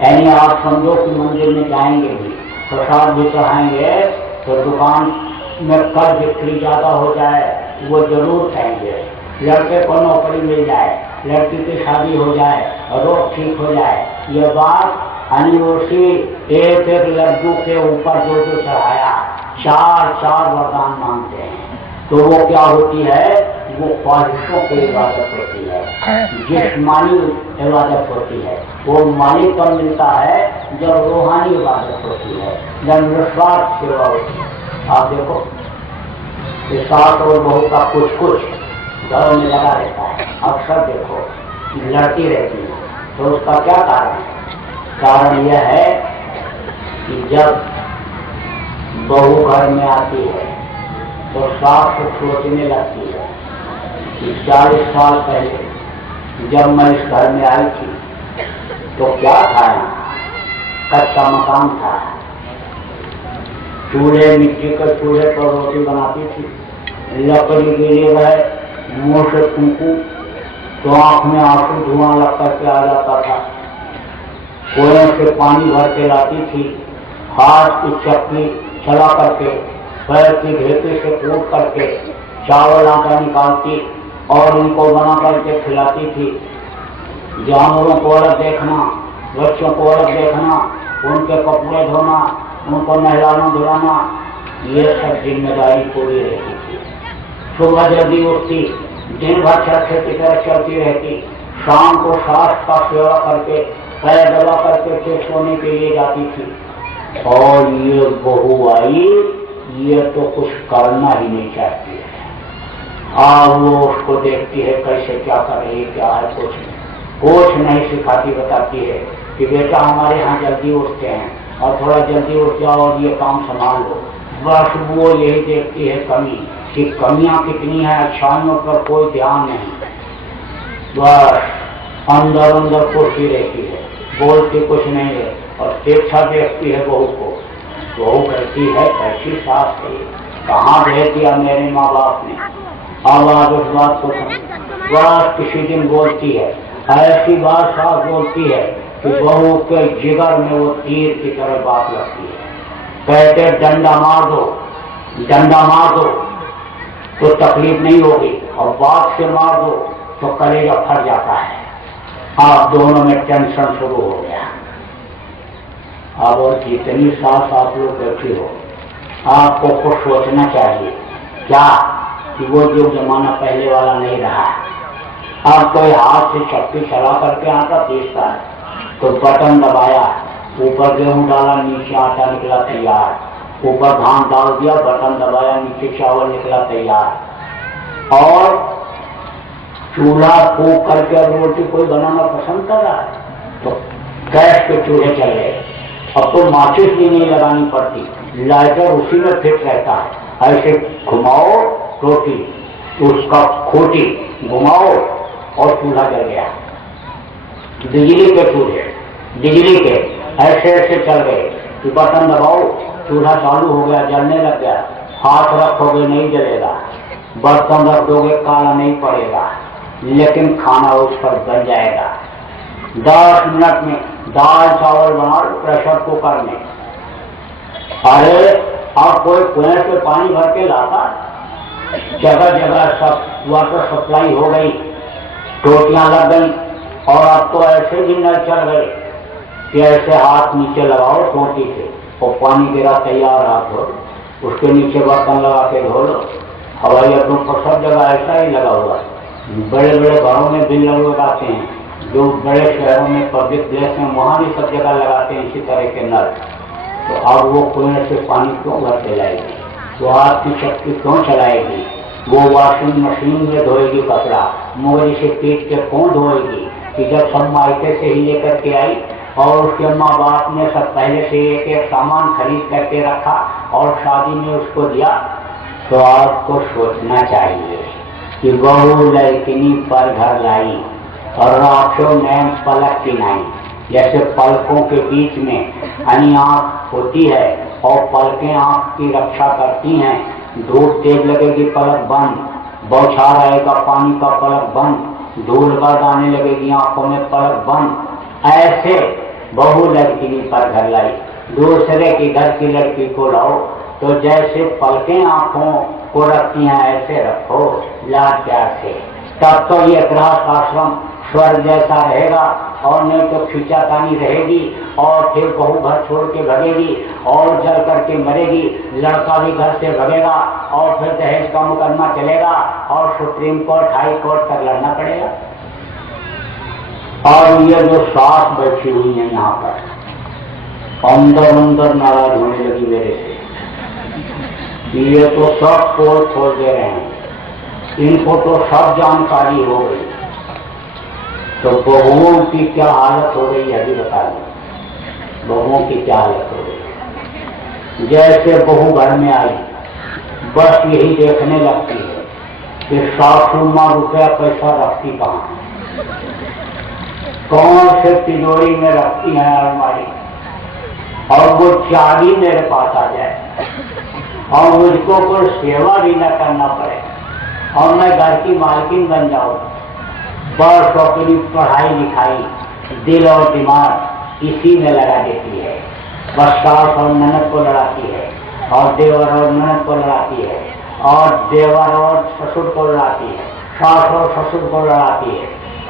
यानी आप समझो कि मंदिर में जाएंगे भी, प्रसाद भी चढ़ाएंगे, तो दुकान में कर बिक्री ज्यादा हो जाए वो जरूर कहेंगे। लड़के को नौकरी मिल जाए, लड़की की शादी हो जाए, रोग ठीक हो जाए, ये बात अनिवर्सी एक लड्डू के ऊपर जो चढ़ाया 4 वरदान मांगते हैं, तो वो क्या होती है? वो ख्वाहिशों की इबादत होती है, जिस्मानी इबादत होती है। वो मालिक पर मिलता है जब रूहानी इबादत होती है, जब निस्वार्थ सेवा होती है। आप देखो सास और बहू का कुछ घरों में लगा रहता है, अक्सर देखो लड़ती रहती है, तो उसका क्या कारण है? कारण यह है कि जब बहू घर में आती है तो सास सोचने लगती है कि 40 साल पहले जब मैं इस घर में आई थी तो क्या था यहाँ? कच्चा मकान था। चूल्हे, मिट्टी के चूल्हे पर रोटी बनाती थी। लकड़ी के लिए गए, मुंह से फूंकू तो आंख में आंसू धुआं लग करके आ जाता था। कुएं से पानी भर के लाती थी, हाथ की चक्की चला करके पैर की घेटे से कूट करके चावल आटा निकालती और उनको बना करके खिलाती थी। जानवरों को अलग देखना, बच्चों को अलग देखना, उनके कपड़े धोना, उनको नहलाना धुलाना, ये सब जिम्मेदारी पूरी रहती थी। सुबह जल्दी उठती, दिन भर चरखे की तरह चलती रहती, शाम को सास का सेवा करके पैर दबा करके फिर सोने के लिए जाती थी। और ये बहू आई, ये तो कुछ करना ही नहीं चाहती है। वो उसको देखती है कैसे क्या कर रही है, क्या है, कुछ नहीं सिखाती, बताती है कि बेटा हमारे यहाँ जल्दी उठते हैं और थोड़ा जल्दी उठ जाओ और ये काम संभाल लो। बस वो यही देखती है कमी, कि कमियां कितनी है, अच्छाइयों पर कोई ध्यान नहीं। बस अंदर अंदर कुर्सी रहती है, बोलती कुछ नहीं है और शिक्षा देखती है बहू को। बहू कहती है कैसी सास है, कहाँ भेज दिया मेरे माँ बाप ने। अब आज उस बात को बस किसी दिन बोलती है, ऐसी बात सास बोलती है कि बहू के जिगर में वो तीर की तरह बात लगती है। कहते डंडा मार दो, डंडा मार दो तो तकलीफ नहीं होगी, और बात से मार दो तो कलेजा फट जाता है। आप दोनों में टेंशन शुरू हो गया। अब और जितनी सास आप लोग बैठे हो, आपको कुछ सोचना चाहिए क्या कि वो जो जमाना पहले वाला नहीं रहा। अब कोई हाथ से चक्की चला करके आटा पीसता है तो बटन दबाया, ऊपर गेहूं डाला, नीचे आटा निकला तैयार, ऊपर धान डाल दिया, बटन दबाया, नीचे चावल निकला तैयार। और चूल्हा फूंक करके रोटी कोई बनाना पसंद कर रहा है तो गैस के चूल्हे चल गए। अब तो माचिस भी नहीं लगानी पड़ती, लाइटर उसी में फिट रहता है। ऐसे घुमाओ रोटी, उसका खोटी घुमाओ और चूल्हा जल गया। बिजली के चूल्हे, बिजली के ऐसे ऐसे चल गए कि बटन दबाओ, चूल्हा चालू हो गया, जलने लग गया। हाथ रखोगे नहीं जलेगा, बर्तन रख दोगे काला नहीं पड़ेगा, लेकिन खाना उस पर बन जाएगा। 10 मिनट में दाल चावल बना लो प्रेशर कुकर में। अरे अब कोई कुएं से पानी भर के लाता, जगह जगह सब वाटर सप्लाई हो गई, टोटियां लग गई, और अब तो ऐसे भी नल चल गए कि ऐसे हाथ नीचे लगाओ टोटी से और पानी गिरा तैयार, हाथ धो, उसके नीचे बर्तन लगा के धो लो। हवाई अड्डों पर सब जगह ऐसा ही लगा हुआ है। बड़े बड़े घरों में बिल लगाते हैं, जो बड़े शहरों में पब्लिक प्लेस में वहाँ भी सब जगह लगाते हैं इसी तरह के नल। तो अब वो कुएं से पानी क्यों घर से लाएगी, वो हाथ की शक्ति क्यों चलाएगी, वो वॉशिंग मशीन में धोएगी कपड़ा, मोरी से पीट के कौन धोएगी। कि जब सब मायके से ही लेकर के आई और उसके माँ बाप ने सब पहले से एक एक सामान खरीद करके रखा और शादी में उसको दिया, तो आपको सोचना चाहिए कि बहू लड़किनी पर घर लाई और राखो नैन पलक की नाई। जैसे पलकों के बीच में अनी आँख होती है और पलकें आँख की रक्षा करती हैं, धूप तेज लगेगी पलक बंद, बौछार आएगा पानी का पलक बंद, धूल गर्द आने लगेगी आंखों में पलक बंद। ऐसे बहू लड़की पर घर लाई, दूसरे की घर की लड़की को लाओ तो जैसे पलकें आंखों को रखती हैं ऐसे रखो लाड प्यार से, तब तो ये गृहस्थ आश्रम स्वर्ग जैसा रहेगा। और नहीं तो खींचातानी रहेगी और फिर बहू घर छोड़ के भगेगी और जल करके मरेगी, लड़का भी घर से भगेगा और फिर दहेज का मुकदमा चलेगा और सुप्रीम कोर्ट हाई कोर्ट तक लड़ना पड़ेगा। और ये जो सास बैठी हुई है यहाँ पर अंदर अंदर नाराज होने लगी मेरे से, ये तो सब पोल खोल दे रहे हैं, इनको तो सब जानकारी हो गई, तो बहुओं की क्या हालत हो गई अभी बता दें। बहुओं की क्या हालत हो गई, जैसे बहू घर में आई बस यही देखने लगती है कि सासू माँ रुपया पैसा रखती कहाँ है। कौन से तिजोरी में रखती है अलमारी, और वो चाबी मेरे पास आ जाए और मुझको कोई सेवा भी न करना पड़े और मैं घर की मालकिन बन जाऊं। बस अपनी पढ़ाई लिखाई दिल और दिमाग इसी में लगा देती है। बस सास और ननद को लड़ाती है और देवर और ननद को लड़ाती है और देवर और ससुर को लड़ाती है, सास और ससुर को लड़ाती है।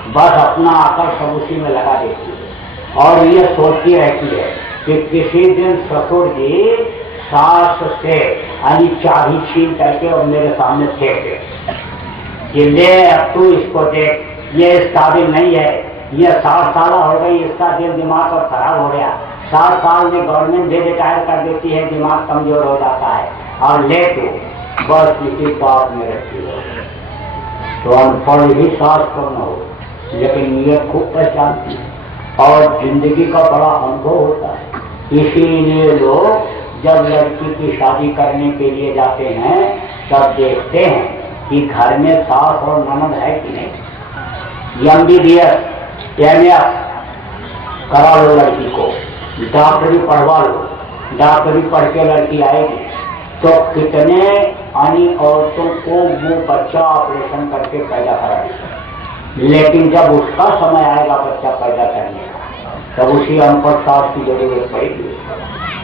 बस अपना आकर सब उसी में लगा देती है और ये सोचती रहती है कि किसी दिन ससुर जी सास से यानी चाबी छीन करके और मेरे सामने फेंक दे कि ले अब तू इसको देख, ये इस काबिल नहीं है, ये 60 साल हो गई, इसका दिल दिमाग और खराब हो गया। 7 साल में गवर्नमेंट दे रिटायर कर देती है, दिमाग कमजोर हो जाता है और ले तू बस इसी बात में रखती हो। तो अनपढ़ ही सास को न हो, लेकिन नीयत खूब पहचानती है और जिंदगी का बड़ा अनुभव होता है। इसीलिए लोग जब लड़की की शादी करने के लिए जाते हैं तब देखते हैं कि घर में सास और ननद है कि नहीं। MBBS MS करा लो लड़की को, डॉक्टरी पढ़वा लो, डॉक्टरी पढ़ के लड़की आएगी तो कितने अन्य औरतों को वो बच्चा ऑपरेशन करके पैदा कराएगी, लेकिन जब उसका समय आएगा बच्चा पैदा करने का तब उसी अनपढ़ सास की जरूरत पड़ेगी।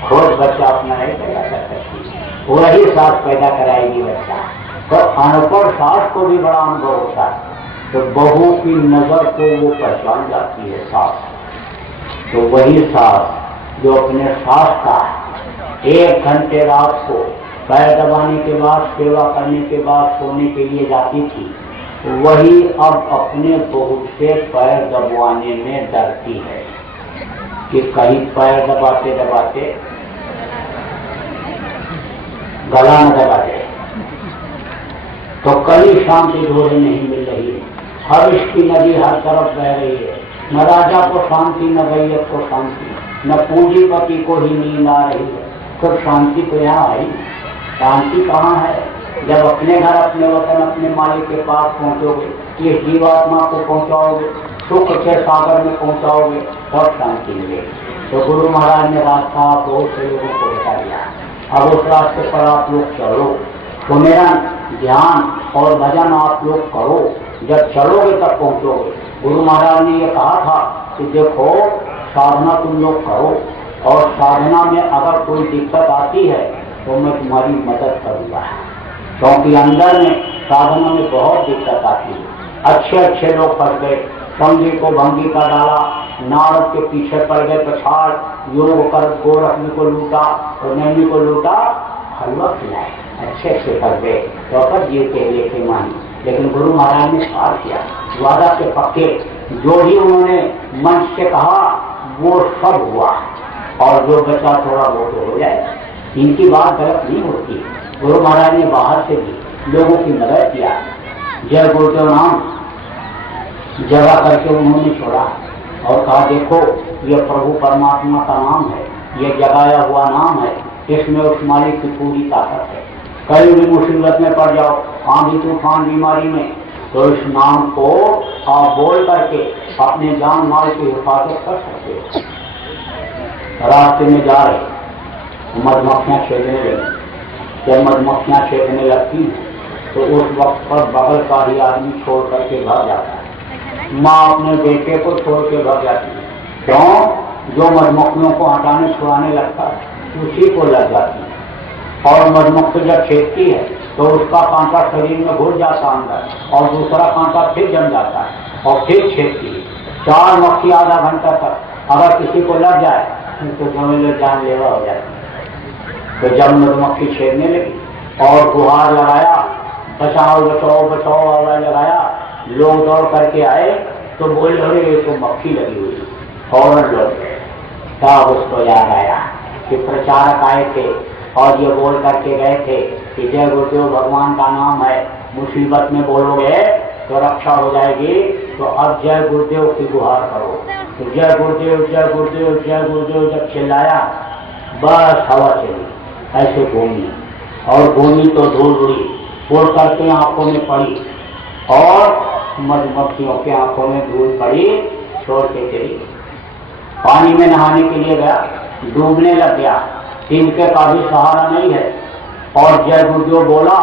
खुद बच्चा अपना नहीं पैदा कर सकती, वही सास पैदा कराएगी बच्चा। तो अनपढ़ सास को भी बड़ा अनुभव होता है, तो बहू की नजर को वो पहचान जाती है सास। तो वही सास जो अपने सास का 1 घंटे रात को पैर दबाने के बाद, सेवा करने के बाद सोने के लिए जाती थी, वही अब अपने बहू से पैर दबवाने में डरती है कि कहीं पैर दबाते दबाते गला न दबा दे। तो कहीं शांति ढूंढे नहीं मिल रही है, हर इसकी नदी हर तरफ बह रही है। न राजा को शांति, न रैयत को शांति, न पूंजीपति को ही नींद आ रही है। तो शांति तो यहाँ आई, शांति कहाँ है? जब अपने घर, अपने वतन, अपने मालिक के पास पहुंचोगे, इस जीवात्मा को पहुंचाओगे, सुख के सागर में पहुंचाओगे, तब शांति मिलेगी। तो गुरु महाराज ने रास्ता बहुत से लोगों को बता दिया, अब उस रास्ते पर आप लोग चलो। सुमिरन, ध्यान और भजन आप लोग करो, जब चलोगे तब पहुंचोगे। गुरु महाराज ने ये कहा था कि देखो साधना तुम लोग करो और साधना में अगर कोई दिक्कत आती है तो मैं तुम्हारी मदद करूंगा, क्योंकि अंदर में साधना में बहुत दिक्कत आती है। अच्छे लोग फंस गए, संगी को भंगी का डाला, नारद के पीछे पड़ गए, पछाड़ योग कर गोरखनी को लूटा और नैनी को लूटा, हलवा खिलाए, अच्छे फंस गए तो पर जीव के लेके मानी। लेकिन गुरु महाराज ने पार किया, वादा के पक्के, जो ही उन्होंने मंच से कहा वो सब हुआ और जो बचा थोड़ा बहुत हो जाए। इनकी बात गलत नहीं होती। गुरु महाराज ने बाहर से भी लोगों की मदद किया। जय गुरुदेव नाम जगा करके उन्होंने छोड़ा और कहा देखो ये प्रभु परमात्मा का नाम है, ये जगाया हुआ नाम है, इसमें उस मालिक की पूरी ताकत है। कहीं भी मुसीबत में पड़ जाओ, आंधी तूफान बीमारी में, तो इस नाम को आप बोल करके अपने जान माल की हिफाजत कर सकते हो। रास्ते में जा रहे मधुमक्खियां छेदने लगी, जब मधुमक्खियां छेदने लगती हैं तो उस वक्त पर बगल का ही आदमी छोड़ करके भाग जाता है। माँ अपने बेटे को छोड़ के भाग जाती है, क्यों? जो मधुमक्खियों को हटाने छुड़ाने लगता है उसी को लग जाती है। और मधुमक्खी जब छेदती है तो उसका कांटा शरीर में घुस जाता अंदर और दूसरा कांटा फिर जम जाता है और फिर छेदती है। 4 मक्खी आधा घंटा तक अगर किसी को लग जाए तो समझ लो जानलेवा हो जाती है। तो जब मधुमक्खी छेदने लगी और गुहार लगाया, बचाओ बचाओ बचाओ आवाज लगाया, लोग दौड़ करके आए तो बोले अरे ये तो मक्खी लगी हुई, फौरन लौट गए। तब उसको याद आया कि प्रचारक आए थे और ये बोल करके गए थे कि जय गुरुदेव भगवान का नाम है, मुसीबत में बोलोगे तो रक्षा हो जाएगी, तो अब जय गुरुदेव की गुहार करो। तो जय गुरुदेव जय गुरुदेव जय गुरुदेव जब चिल्लाया, बस हवा चली, ऐसे घूमी और घूमी तो धूल उड़ी, उड़ करके आंखों में पड़ी और मधुमक्खियों के आंखों में धूल पड़ी, छोड़ के चली। पानी में नहाने के लिए गया, डूबने लग गया, तिनके का भी सहारा नहीं है। और जब जो बोला,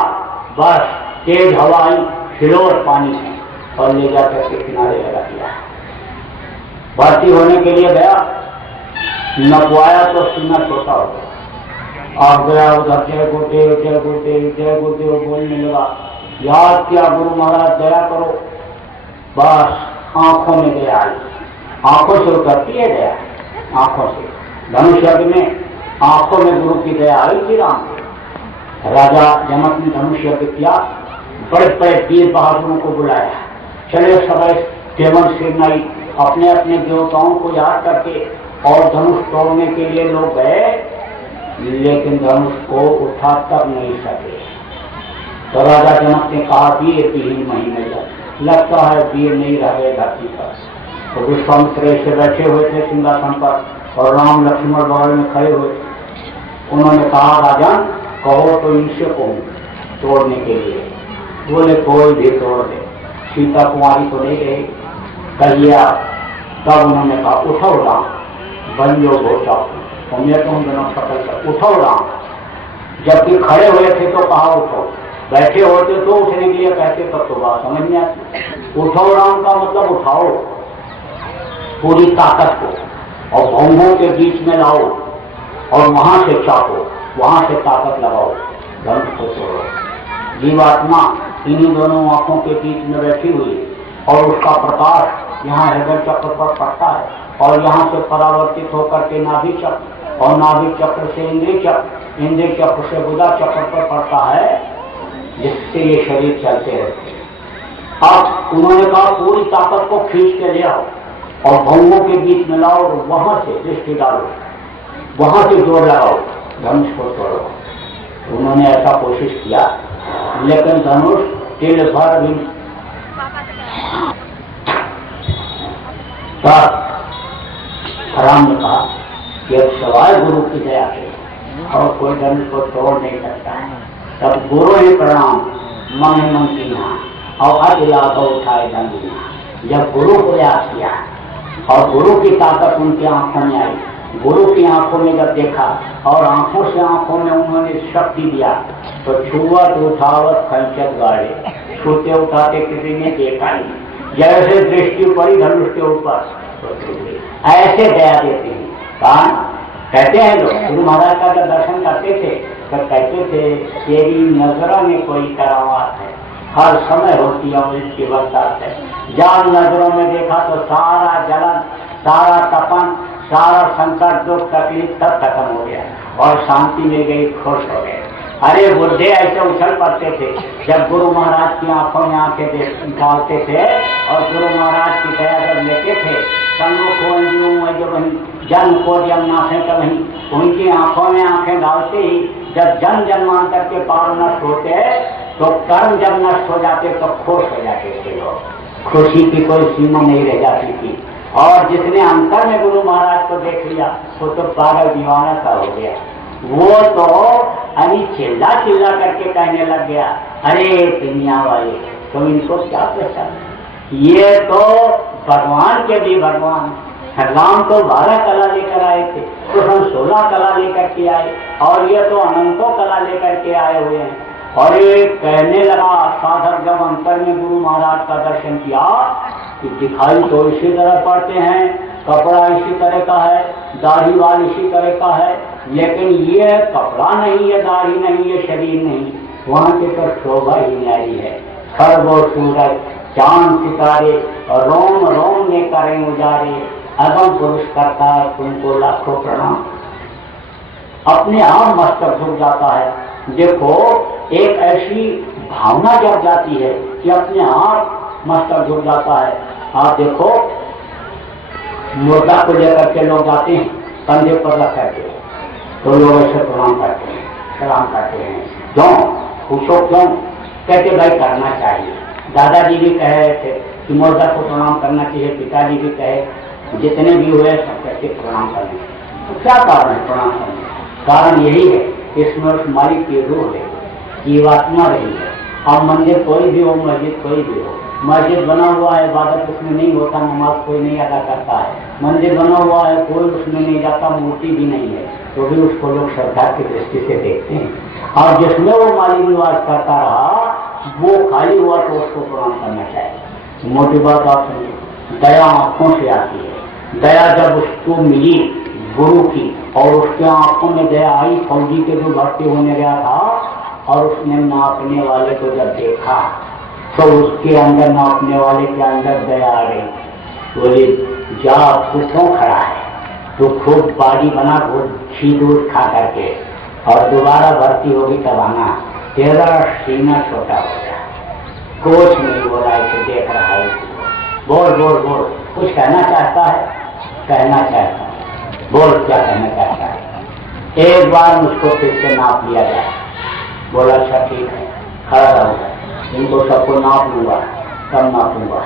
बस तेज हवा आई, हिलोर पानी में, और ले जाकर के किनारे लगा दिया। भर्ती होने के लिए गया, नपवाया तो सीना छोटा हो गया। आप गया उधर जय गुरुदेव जय गुरुदेव जय गुरुदेव बोलने लगा। याद किया, गुरु महाराज दया करो। बस आंखों में दया आई, आंखों से उतरती है दया, आंखों से। धनुष यज्ञ में आंखों में गुरु की दया आई थी राम को। राजा जनक ने धनुष यज्ञ किया, बड़े बड़े वीर बहादुरों को बुलाया। चले सभी केवल सेनाई अपने अपने देवताओं को याद करके और धनुष तोड़ने के लिए लोग गए, लेकिन धनुष को उठा तक नहीं सके। तो राजा जनक ने कहा, वीर विहीन महीने लगता है वीर नहीं रह गए धरती पर। तो विश्वामित्र ऐसे बैठे हुए थे सिंहासन पर और राम लक्ष्मण बगल में खड़े हुए। उन्होंने कहा, राजन कहो तो इनसे कहूं तोड़ने के लिए। बोले कोई भी तोड़ दे, सीता कुमारी तो नहीं रही, कहिए आप। तब उन्होंने कहा, उठो राम बलियो घोषा, मैं तुम दोनों सकल कर उठो राम। जबकि खड़े हुए थे तो कहा उठो, बैठे होते तो उठने के लिए कहते, तब तो बात समझ में आती। उठो राम का मतलब उठाओ पूरी ताकत को और भौंगों के बीच में लाओ और वहां से चाको, वहां से ताकत लगाओ, धनुष को तोड़ो। जीवात्मा इन्हीं दोनों आंखों के बीच में बैठी हुई और उसका प्रकाश यहाँ हृदय चक्र पर पड़ता है और यहाँ से परावर्तित होकर के नाभि चक्र और नाभि चक्र से इंद्रिय चक्र, इंद्रिय चक्र से बुधा चक्र पर पड़ता है, जिससे ये शरीर चलते रहते हैं। अब उन्होंने कहा, पूरी ताकत को खींच के ले आओ और भौंगों के बीच में लाओ और वहां से दृष्टि डालो, वहां से जोर लगाओ, धनुष को तोड़ो। उन्होंने ऐसा कोशिश किया, लेकिन धनुष तिल भर भी। तब राम ने कहा कि अब सवाल गुरु की दया से और कोई धनुष को तोड़ नहीं सकता है। तब गुरु ही प्रणाम मन मन किया और अतिला को उठाए धनुष। जब गुरु को याद किया और गुरु की ताकत उनकी आंखों में आई, गुरु की आंखों में जब देखा और आंखों से आंखों में उन्होंने शक्ति दिया, तो छुअत उठावत खंचत गाड़े, छूते उठाते किसी ने देखा नहीं। जैसे दृष्टि पड़ी धनुष के ऊपर, ऐसे दया देते हैं। कहते हैं लोग, गुरु महाराज का जब दर्शन करते थे तो कहते थे, तेरी नजरों में कोई करामात है, हर समय होती है उसकी बरसात है। जब नजरों में देखा तो सारा जलन, सारा तपन, सारा संकट, दुख, तकलीफ सब खत्म हो गया और शांति मिल गई, खुश हो गए। अरे बुढ़े ऐसे उछल पड़ते थे जब गुरु महाराज की आंखों में आंखें डालते थे और गुरु महाराज की दया जब लेते थे। जन्म को जन्माशय का नहीं, उनकी आंखों में आंखें डालते ही जब जन्म जन्मांतर के पार नष्ट होते तो कर्म जब नष्ट हो जाते तो खुश हो जाते थे लोग। खुशी की कोई सीमा नहीं रह जाती थी। और जिसने अंतर में गुरु महाराज को देख लिया वो तो पागल दीवाना सा हो गया। वो तो अभी चिल्ला चिल्ला करके कहने लग गया, अरे दुनिया वाले तुम इनको क्या पहचान, ये तो भगवान के भी भगवान। राम तो 12 कला लेकर आए थे, तो हम 16 कला लेकर के आए और ये तो अनंतों कला लेकर के आए हुए हैं। और ये कहने लगा साधक जब अंतर में गुरु महाराज का दर्शन किया कि दिखाई तो इसी तरह पड़ते हैं, कपड़ा इसी तरह का है, दाढ़ी वाल इसी तरह का है, लेकिन ये कपड़ा नहीं है, दाढ़ी नहीं है, शरीर नहीं, वहां के तो शोभा ही न्यारी है। खरबो सूरज चांद सितारे और रोम रोम में करें उजारे, अगम पुरुष करता है तुमको लाखों प्रणाम। अपने आप मस्तक झुक जाता है। देखो एक ऐसी भावना जब जाती है कि अपने आप मस्तक झुक जाता है। आप देखो मुर्दा को लेकर के लोग जाते हैं, कंधे पर रख करके, तो लोग ऐसे प्रणाम करते हैं, सलाम करते हैं। क्यों? पूछो क्यों? कहते भाई करना चाहिए। दादाजी भी कह रहे थे कि मुर्दा को प्रणाम करना चाहिए, पिताजी भी कहे, जितने भी हुए सब कहते प्रणाम करने। तो क्या कारण है प्रणाम करने? कारण यही है इसमें उस मालिक की रूह है, जीवात्मा रही है। अब मंदिर कोई भी हो, मस्जिद कोई भी हो, मस्जिद बना हुआ है, इबादत उसमें नहीं होता, नमाज कोई नहीं अदा करता है। मंदिर बना हुआ है, कोई उसमें नहीं जाता, मूर्ति भी नहीं है, तो भी उसको लोग श्रद्धा की दृष्टि से देखते हैं। और जिसमें वो माली निवास करता रहा वो खाली हुआ तो उसको प्रणाम करना चाहिए। मोटी बात आप सुनिए, दया आंखों से आती है। दया जब उसको मिली गुरु की और उसके आंखों में दया आई, फौजी के जो भर्ती होने गया था और उसने नापने वाले को जब देखा तो उसके अंदर, नापने वाले के अंदर दया आ गई। बोले जा तू क्यों खड़ा है, तू खूब बाड़ी बना, घी दूध खा करके और दोबारा भर्ती होगी तब आना, तेरा सीना छोटा हो गया। कुछ नहीं बोला, ऐसे देख रहा है। बोल बोल बोल, कुछ कहना चाहता है? कहना चाहता है, बोल क्या कहना चाहता है? एक बार मुझको फिर से नाप लिया जाए। बोला अच्छा ठीक है, खड़ा रहूंगा, इनको सबको नाप लूंगा, तब नापूंगा।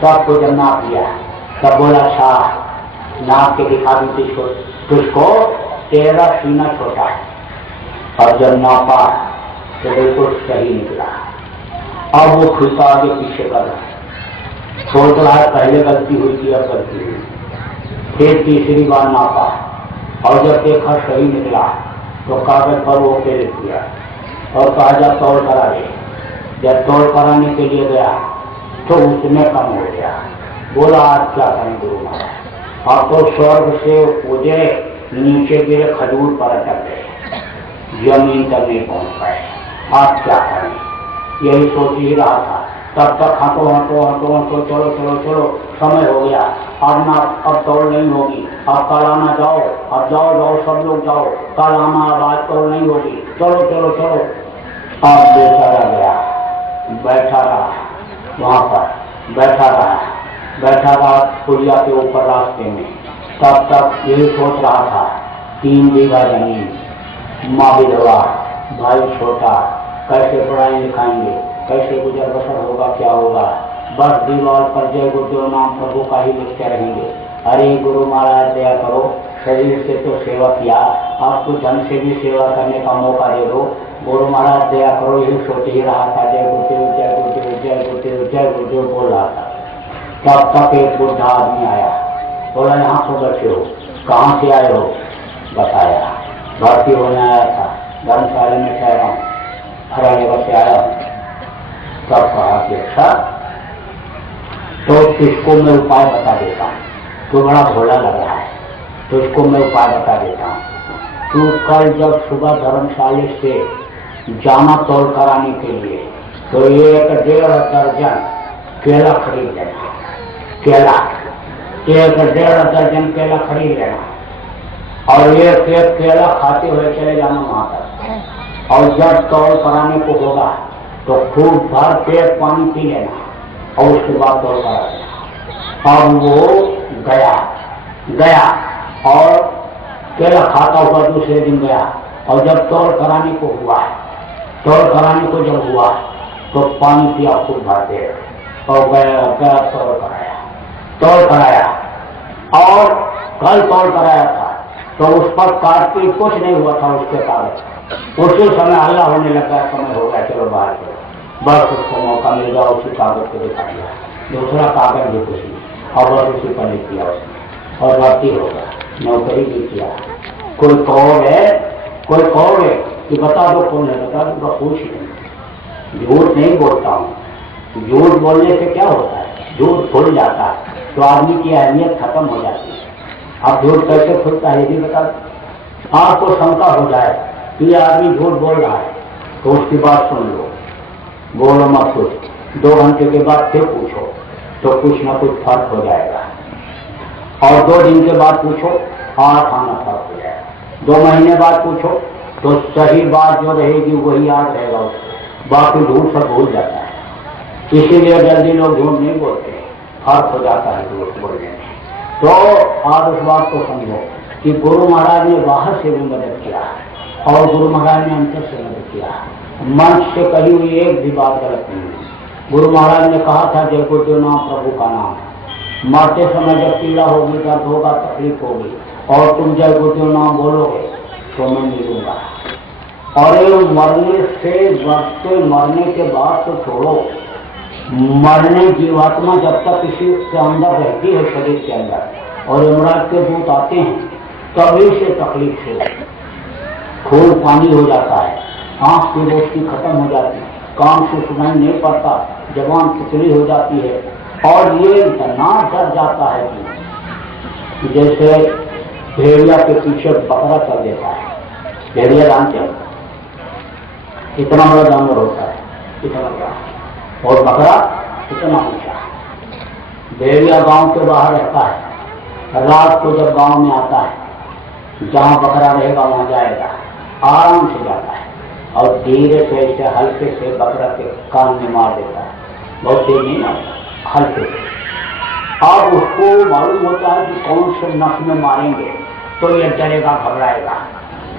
सबको जब नाप लिया तब बोला अच्छा नाप के दिखा दूं तुझको, तेरा सीना छोटा है। और जब नापा तो बिल्कुल सही निकला। अब वो खुलता आगे पीछे कर रहा है, सोच रहा है पहले गलती हुई थी, अब गलती हुई। फिर तीसरी बार नापा और जब देखा सही निकला तो कागज पर वो पे लिख दिया और कहा जा तौल करा दे। जब तौल कराने के लिए गया तो उसमें कम हो गया। बोला आज क्या करें गुरु महाराज, अब तो स्वर्ग से कूदे, नीचे गिरे, खजूर पर अटक गए, जमीन तक नहीं पहुंच पाए। आज क्या करें, यही सोच ही रहा था। तब तक हटो हटो हटो हटो, चलो चलो चलो, समय हो गया, अब ना, अब तौल नहीं होगी, अब कल आना जाओ, अब जाओ जाओ सब लोग जाओ, कल आना, अब आज तौल नहीं होगी, चलो चलो चलो। अब बेचारा गया, बैठा रहा, वहां पर बैठा रहा पुलिया के ऊपर रास्ते में। तब तक यही सोच रहा था 3 बीघा जमीन, माँ विधवा, भाई छोटा, कैसे पढ़ाई लिखाएंगे, कैसे गुजर बसर होगा, क्या होगा। बस दीवार पर जय गुरुदेव नाम प्रभु का ही लिखते रहेंगे। अरे गुरु महाराज दया करो, शरीर से तो सेवा किया, आपको धन से भी सेवा करने का मौका दे दो। गुरु महाराज दया करो, यही सोच ही रहा था। जय गुरुदेव जय गुरुदेव जय गुरुदेव जय गुरुदेव बोल रहा था। तब तक एक बुढ़ा आदमी आया, बोला यहाँ तो बैठे हो, कहाँ से आए हो? बताया भर्ती होने आया था, धर्मशाला में ठहरा हूँ, हरा जगह से आया हूँ। तब कहा कि अच्छा तो इसको मैं उपाय बता देता हूँ, तो बड़ा भोला लग रहा है, तो इसको मैं उपाय बता देता हूँ। तू कल जब सुबह धर्मशाला से जाना तौल कराने के लिए तो 1.5 दर्जन केला खरीद लेना। केला 1.5 दर्जन केला खरीद लेना और एक केला खाते हुए चले जाना वहां तक। और जब तौल कराने को होगा तो खूब भर पेट पानी पी लेना और उसके बाद तौल करा देना। और वो गया और केला खाता हुआ दूसरे दिन गया और जब तौल कराने को हुआ, तौल कराने को जब हुआ तो पानी पिया खूब भर दे और गया तौल कराया और कल तौल कराया था तो उस पर काटती कुछ नहीं हुआ था उसके कागज। उसी समय हल्ला होने लगा, समय हो गया, चलो बाहर चलो। बस उसको मौका मिल गया, उसी कागज को दिखा दिया, दूसरा कागज भी कुछ नहीं और बस उसी पर लिख दिया उसने और भर्ती होगा, नौकरी भी किया। कोई कहोगे कि बता दो कौन है, बता दूंगा, कुछ नहीं, झूठ नहीं बोलता हूँ। झूठ बोलने से क्या होता है, झूठ खुल जाता है तो आदमी की अहमियत खत्म हो जाती है। अब झूठ कैसे खुलता है ये भी बता दो। आपको शंका हो जाए कि ये आदमी झूठ बोल रहा है तो उसकी बात सुन लो, बोलो मत कुछ, 2 घंटे के बाद फिर पूछो तो कुछ ना कुछ फर्क हो जाएगा। और 2 दिन के बाद पूछो, 8 आना फर्क हो जाएगा। 2 महीने बाद पूछो तो सही बात जो रहेगी वही याद रहेगा उसको, बाकी झूठ सब भूल जाता है। इसीलिए जल्दी लोग झूठ नहीं बोलते, फर्क हो जाता है झूठ बोलने में। तो आप उस बात को समझो कि गुरु महाराज ने बाहर से भी मदद किया और गुरु महाराज ने अंतर से मदद किया। मंच से कही हुई एक भी बात गलत नहीं है। गुरु महाराज ने कहा था जय गुरुदेव नाम प्रभु का नाम है। मरते समय जब पीड़ा होगी, दर्द होगा, तकलीफ होगी और तुम जय गुरुदेव नाम बोलोगे तो मैं मिलूंगा। और ये मरने से, मरने के बाद तो छोड़ो, मरने जीवात्मा जब तक किसी के अंदर रहती है, शरीर के अंदर, और यमराज के दूत आते हैं, तभी से तकलीफ से खून पानी हो जाता है, आंख की रोशनी खत्म हो जाती है, कान से सुनाई नहीं पड़ता, जबान खिचड़ी हो जाती है, और ये इतना डर जाता है कि जैसे भेड़िया के पीछे बकरा चल देता है। भेड़िया जानते हो, इतना बड़ा जानवर होता है, इतना बड़ा, और बकरा इतना ऊंचा। भेड़िया गांव के बाहर रहता है, रात को जब गांव में आता है, जहां बकरा रहेगा वहां जाएगा, आराम से जाता है और धीरे से ऐसे हल्के से बकरा के कान में मार देता है, बहुत तेज नहीं मारता, हल्के से। अब उसको मालूम होता है कि कौन से नस में मारेंगे, तो ये डरेगा, घबराएगा,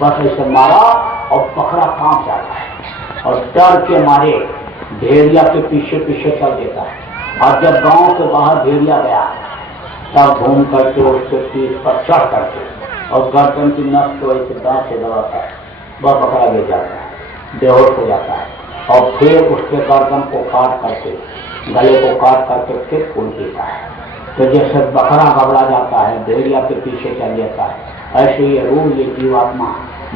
बस ऐसे मारा और बकरा कांप जाता है और डर के मारे भेड़िया के पीछे पीछे चल देता है। और जब गांव के बाहर भेड़िया गया, तब घूम करके उसके पीठ पर चढ़ करके और गर्दन की नस को ऐसे दांत से दबाता है, वह बकरा गिर जाता है, बेहोश हो जाता है, और फिर उसके गर्दन को काट करके, गले को काट करके फिर खून पीता है। तो जैसे बकरा घबरा जाता है, भेड़िया के पीछे चल जाता है, ऐसे ही रूह, ये जीवात्मा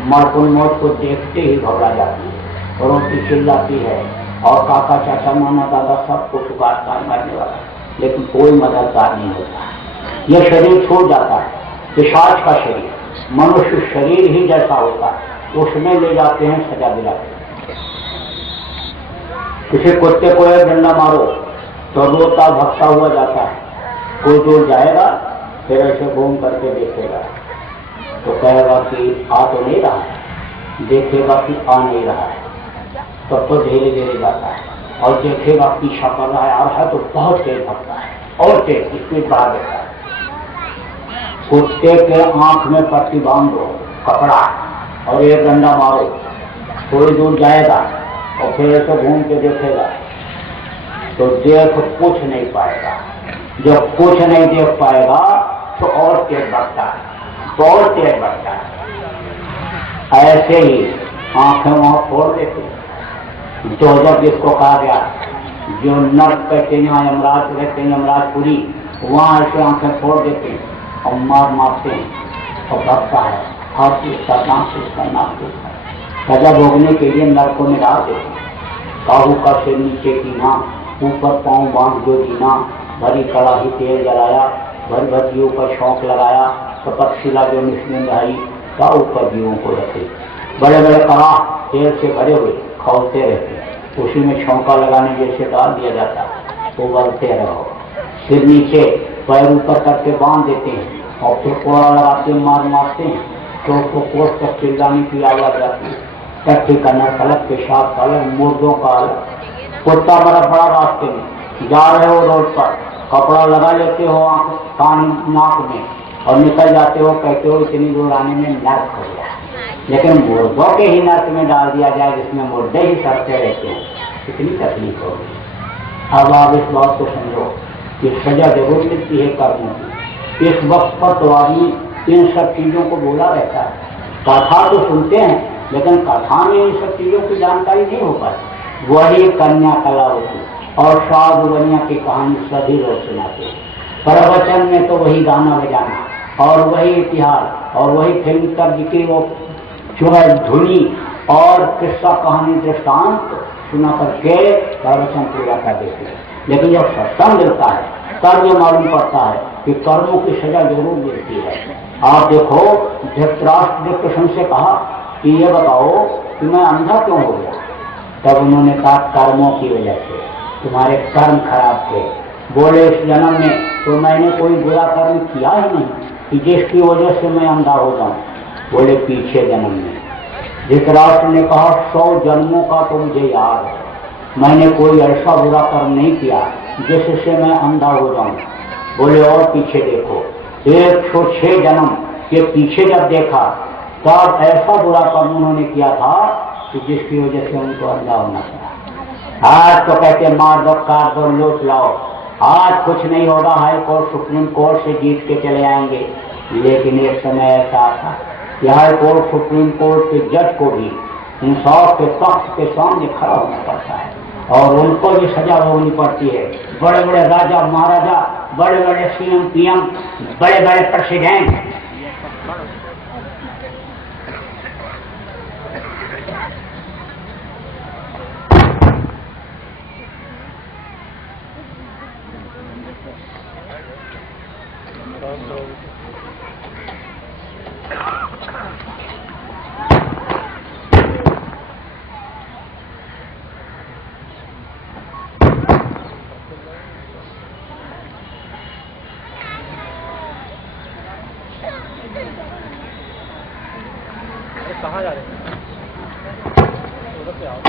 मरकुल मौत को देखते ही घबरा जाती है और उसकी चिल्लाती है, और काका चाचा नाना दादा सबको पुकारता है मरने वाला, लेकिन कोई मददगार नहीं होता। यह शरीर छोड़ जाता है, पिशाच का शरीर, मनुष्य शरीर ही जैसा होता है, उसमें ले जाते हैं, सजा दिलाते हैं। किसी कुत्ते को एक डंडा मारो तो रोता भगता हुआ जाता है, कोई दूर जाएगा, फिर ऐसे घूम करके देखेगा तो कहेगा कि आ तो नहीं रहा है, देखेगा कि आ नहीं रहा है, तब तो धीरे धीरे जाता है, और देखेगा पीछा कर रहा है, आ रहा है तो बहुत तेज भगता है और तेज स्पीड बढ़ा देता है। कुत्ते के आंख में पट्टी बांध दो, कपड़ा, और एक डंडा मारो, थोड़ी दूर जाएगा और फिर ऐसे घूम के देखेगा तो देख कुछ नहीं पाएगा। जब कुछ नहीं देख पाएगा तो और तेज भगता है, बहुत तेज भगता है। ऐसे ही आंखें वहां फोड़ देते हैं। जो जब जिसको कहा गया, जो नर्क कहते हैं, यमराज रहते हैं, यमराजपुरी, वहां ऐसे आंखें फोड़ देते हैं और मारते हैं और भगता है, हाथ उसका नाम से उसका नाम से सजा भोगने के लिए नर्कों में डाल देते हैं। काबू का सिर नीचे कीना, ऊपर पांव बांध जो जीना, भरी कड़ाही तेल जलाया, भर भर जीवों पर शौक लगाया, तपस्विला जो निष्ठिन रही, का ऊपर जीवों को रखे। बड़े बड़े कड़ा तेल से भरे हुए खौलते रहते, उसी में छौंका लगाने जैसे डाल दिया जाता, वो बलते रहो। सिर नीचे पैर ऊपर करके बांध देते हैं और फिर कोड़ा लगाते मारते हैं, तो उसको कोस तक चिल्लाने की आवाज आती है। टट्टी का नर अलग, पेशाब का अलग, मुर्दों का अलग। कुत्ता बड़ा बड़ा रास्ते में जा रहे हो रोड पर, कपड़ा लगा लेते हो आंख कान नाक में और निकल जाते हो, कहते हो इतनी दूर आने में नर्क हो गया। लेकिन मुर्दों के ही नर्क में डाल दिया जाए, जिसमें मुर्दे ही सड़ते रहते हैं, कितनी तकलीफ होगी। अब आप इस बात को समझो कि सजा जरूर मिलती है कर्मों की। इस वक्त पर तो आदमी इन सब चीजों को बोला रहता है, कथा तो सुनते हैं, लेकिन कथा में इन सब चीजों की जानकारी नहीं हो पाती। वही कन्या कलावती और साधु बनिया की कहानी सभी लोग सुनाते हैं। प्रवचन में तो वही गाना बजाना और वही इतिहास और वही फिल्म तर्ज की वो जो है धुनी और किस्सा कहानी दृष्टांत सुना करके प्रवचन पूरा कर देते हैं। लेकिन जब सत्संग मिलता है तब ये मालूम पड़ता है कि कर्मों की सजा जरूर मिलती है। आप देखो, धृतराष्ट्र ने कृष्ण से कहा कि ये बताओ कि मैं अंधा क्यों हो गया? तब उन्होंने कहा कर्मों की वजह से, तुम्हारे कर्म खराब थे। बोले इस जन्म में तो मैंने कोई बुरा कर्म किया ही नहीं कि जिसकी वजह से मैं अंधा हो जाऊं। बोले पीछे जन्म में। धृतराष्ट्र ने कहा 100 जन्मों का तो मुझे याद है, मैंने कोई ऐसा बुरा कर्म नहीं किया जिससे मैं अंधा हो जाऊं। बोले और पीछे देखो, 106 जन्म के पीछे जब देखा तब ऐसा बुरा कर्म उन्होंने किया था कि जिसकी वजह से उनको अंधा होना पड़ा। आज तो कहते मार दो, काट दो, लूट लाओ, आज कुछ नहीं होगा, हाई कोर्ट सुप्रीम कोर्ट से जीत के चले आएंगे। लेकिन एक समय ऐसा आता कि हाई कोर्ट सुप्रीम कोर्ट के जज को भी इंसाफ के तख्त के सामने खड़ा होना पड़ता है और उनको भी सजा भोगनी पड़ती है। बड़े बड़े राजा महाराजा, बड़े बड़े सीएम पीएम, बड़े बड़े प्रेसिडेंट कहाँ जा रहे हैं? उधर से आओ।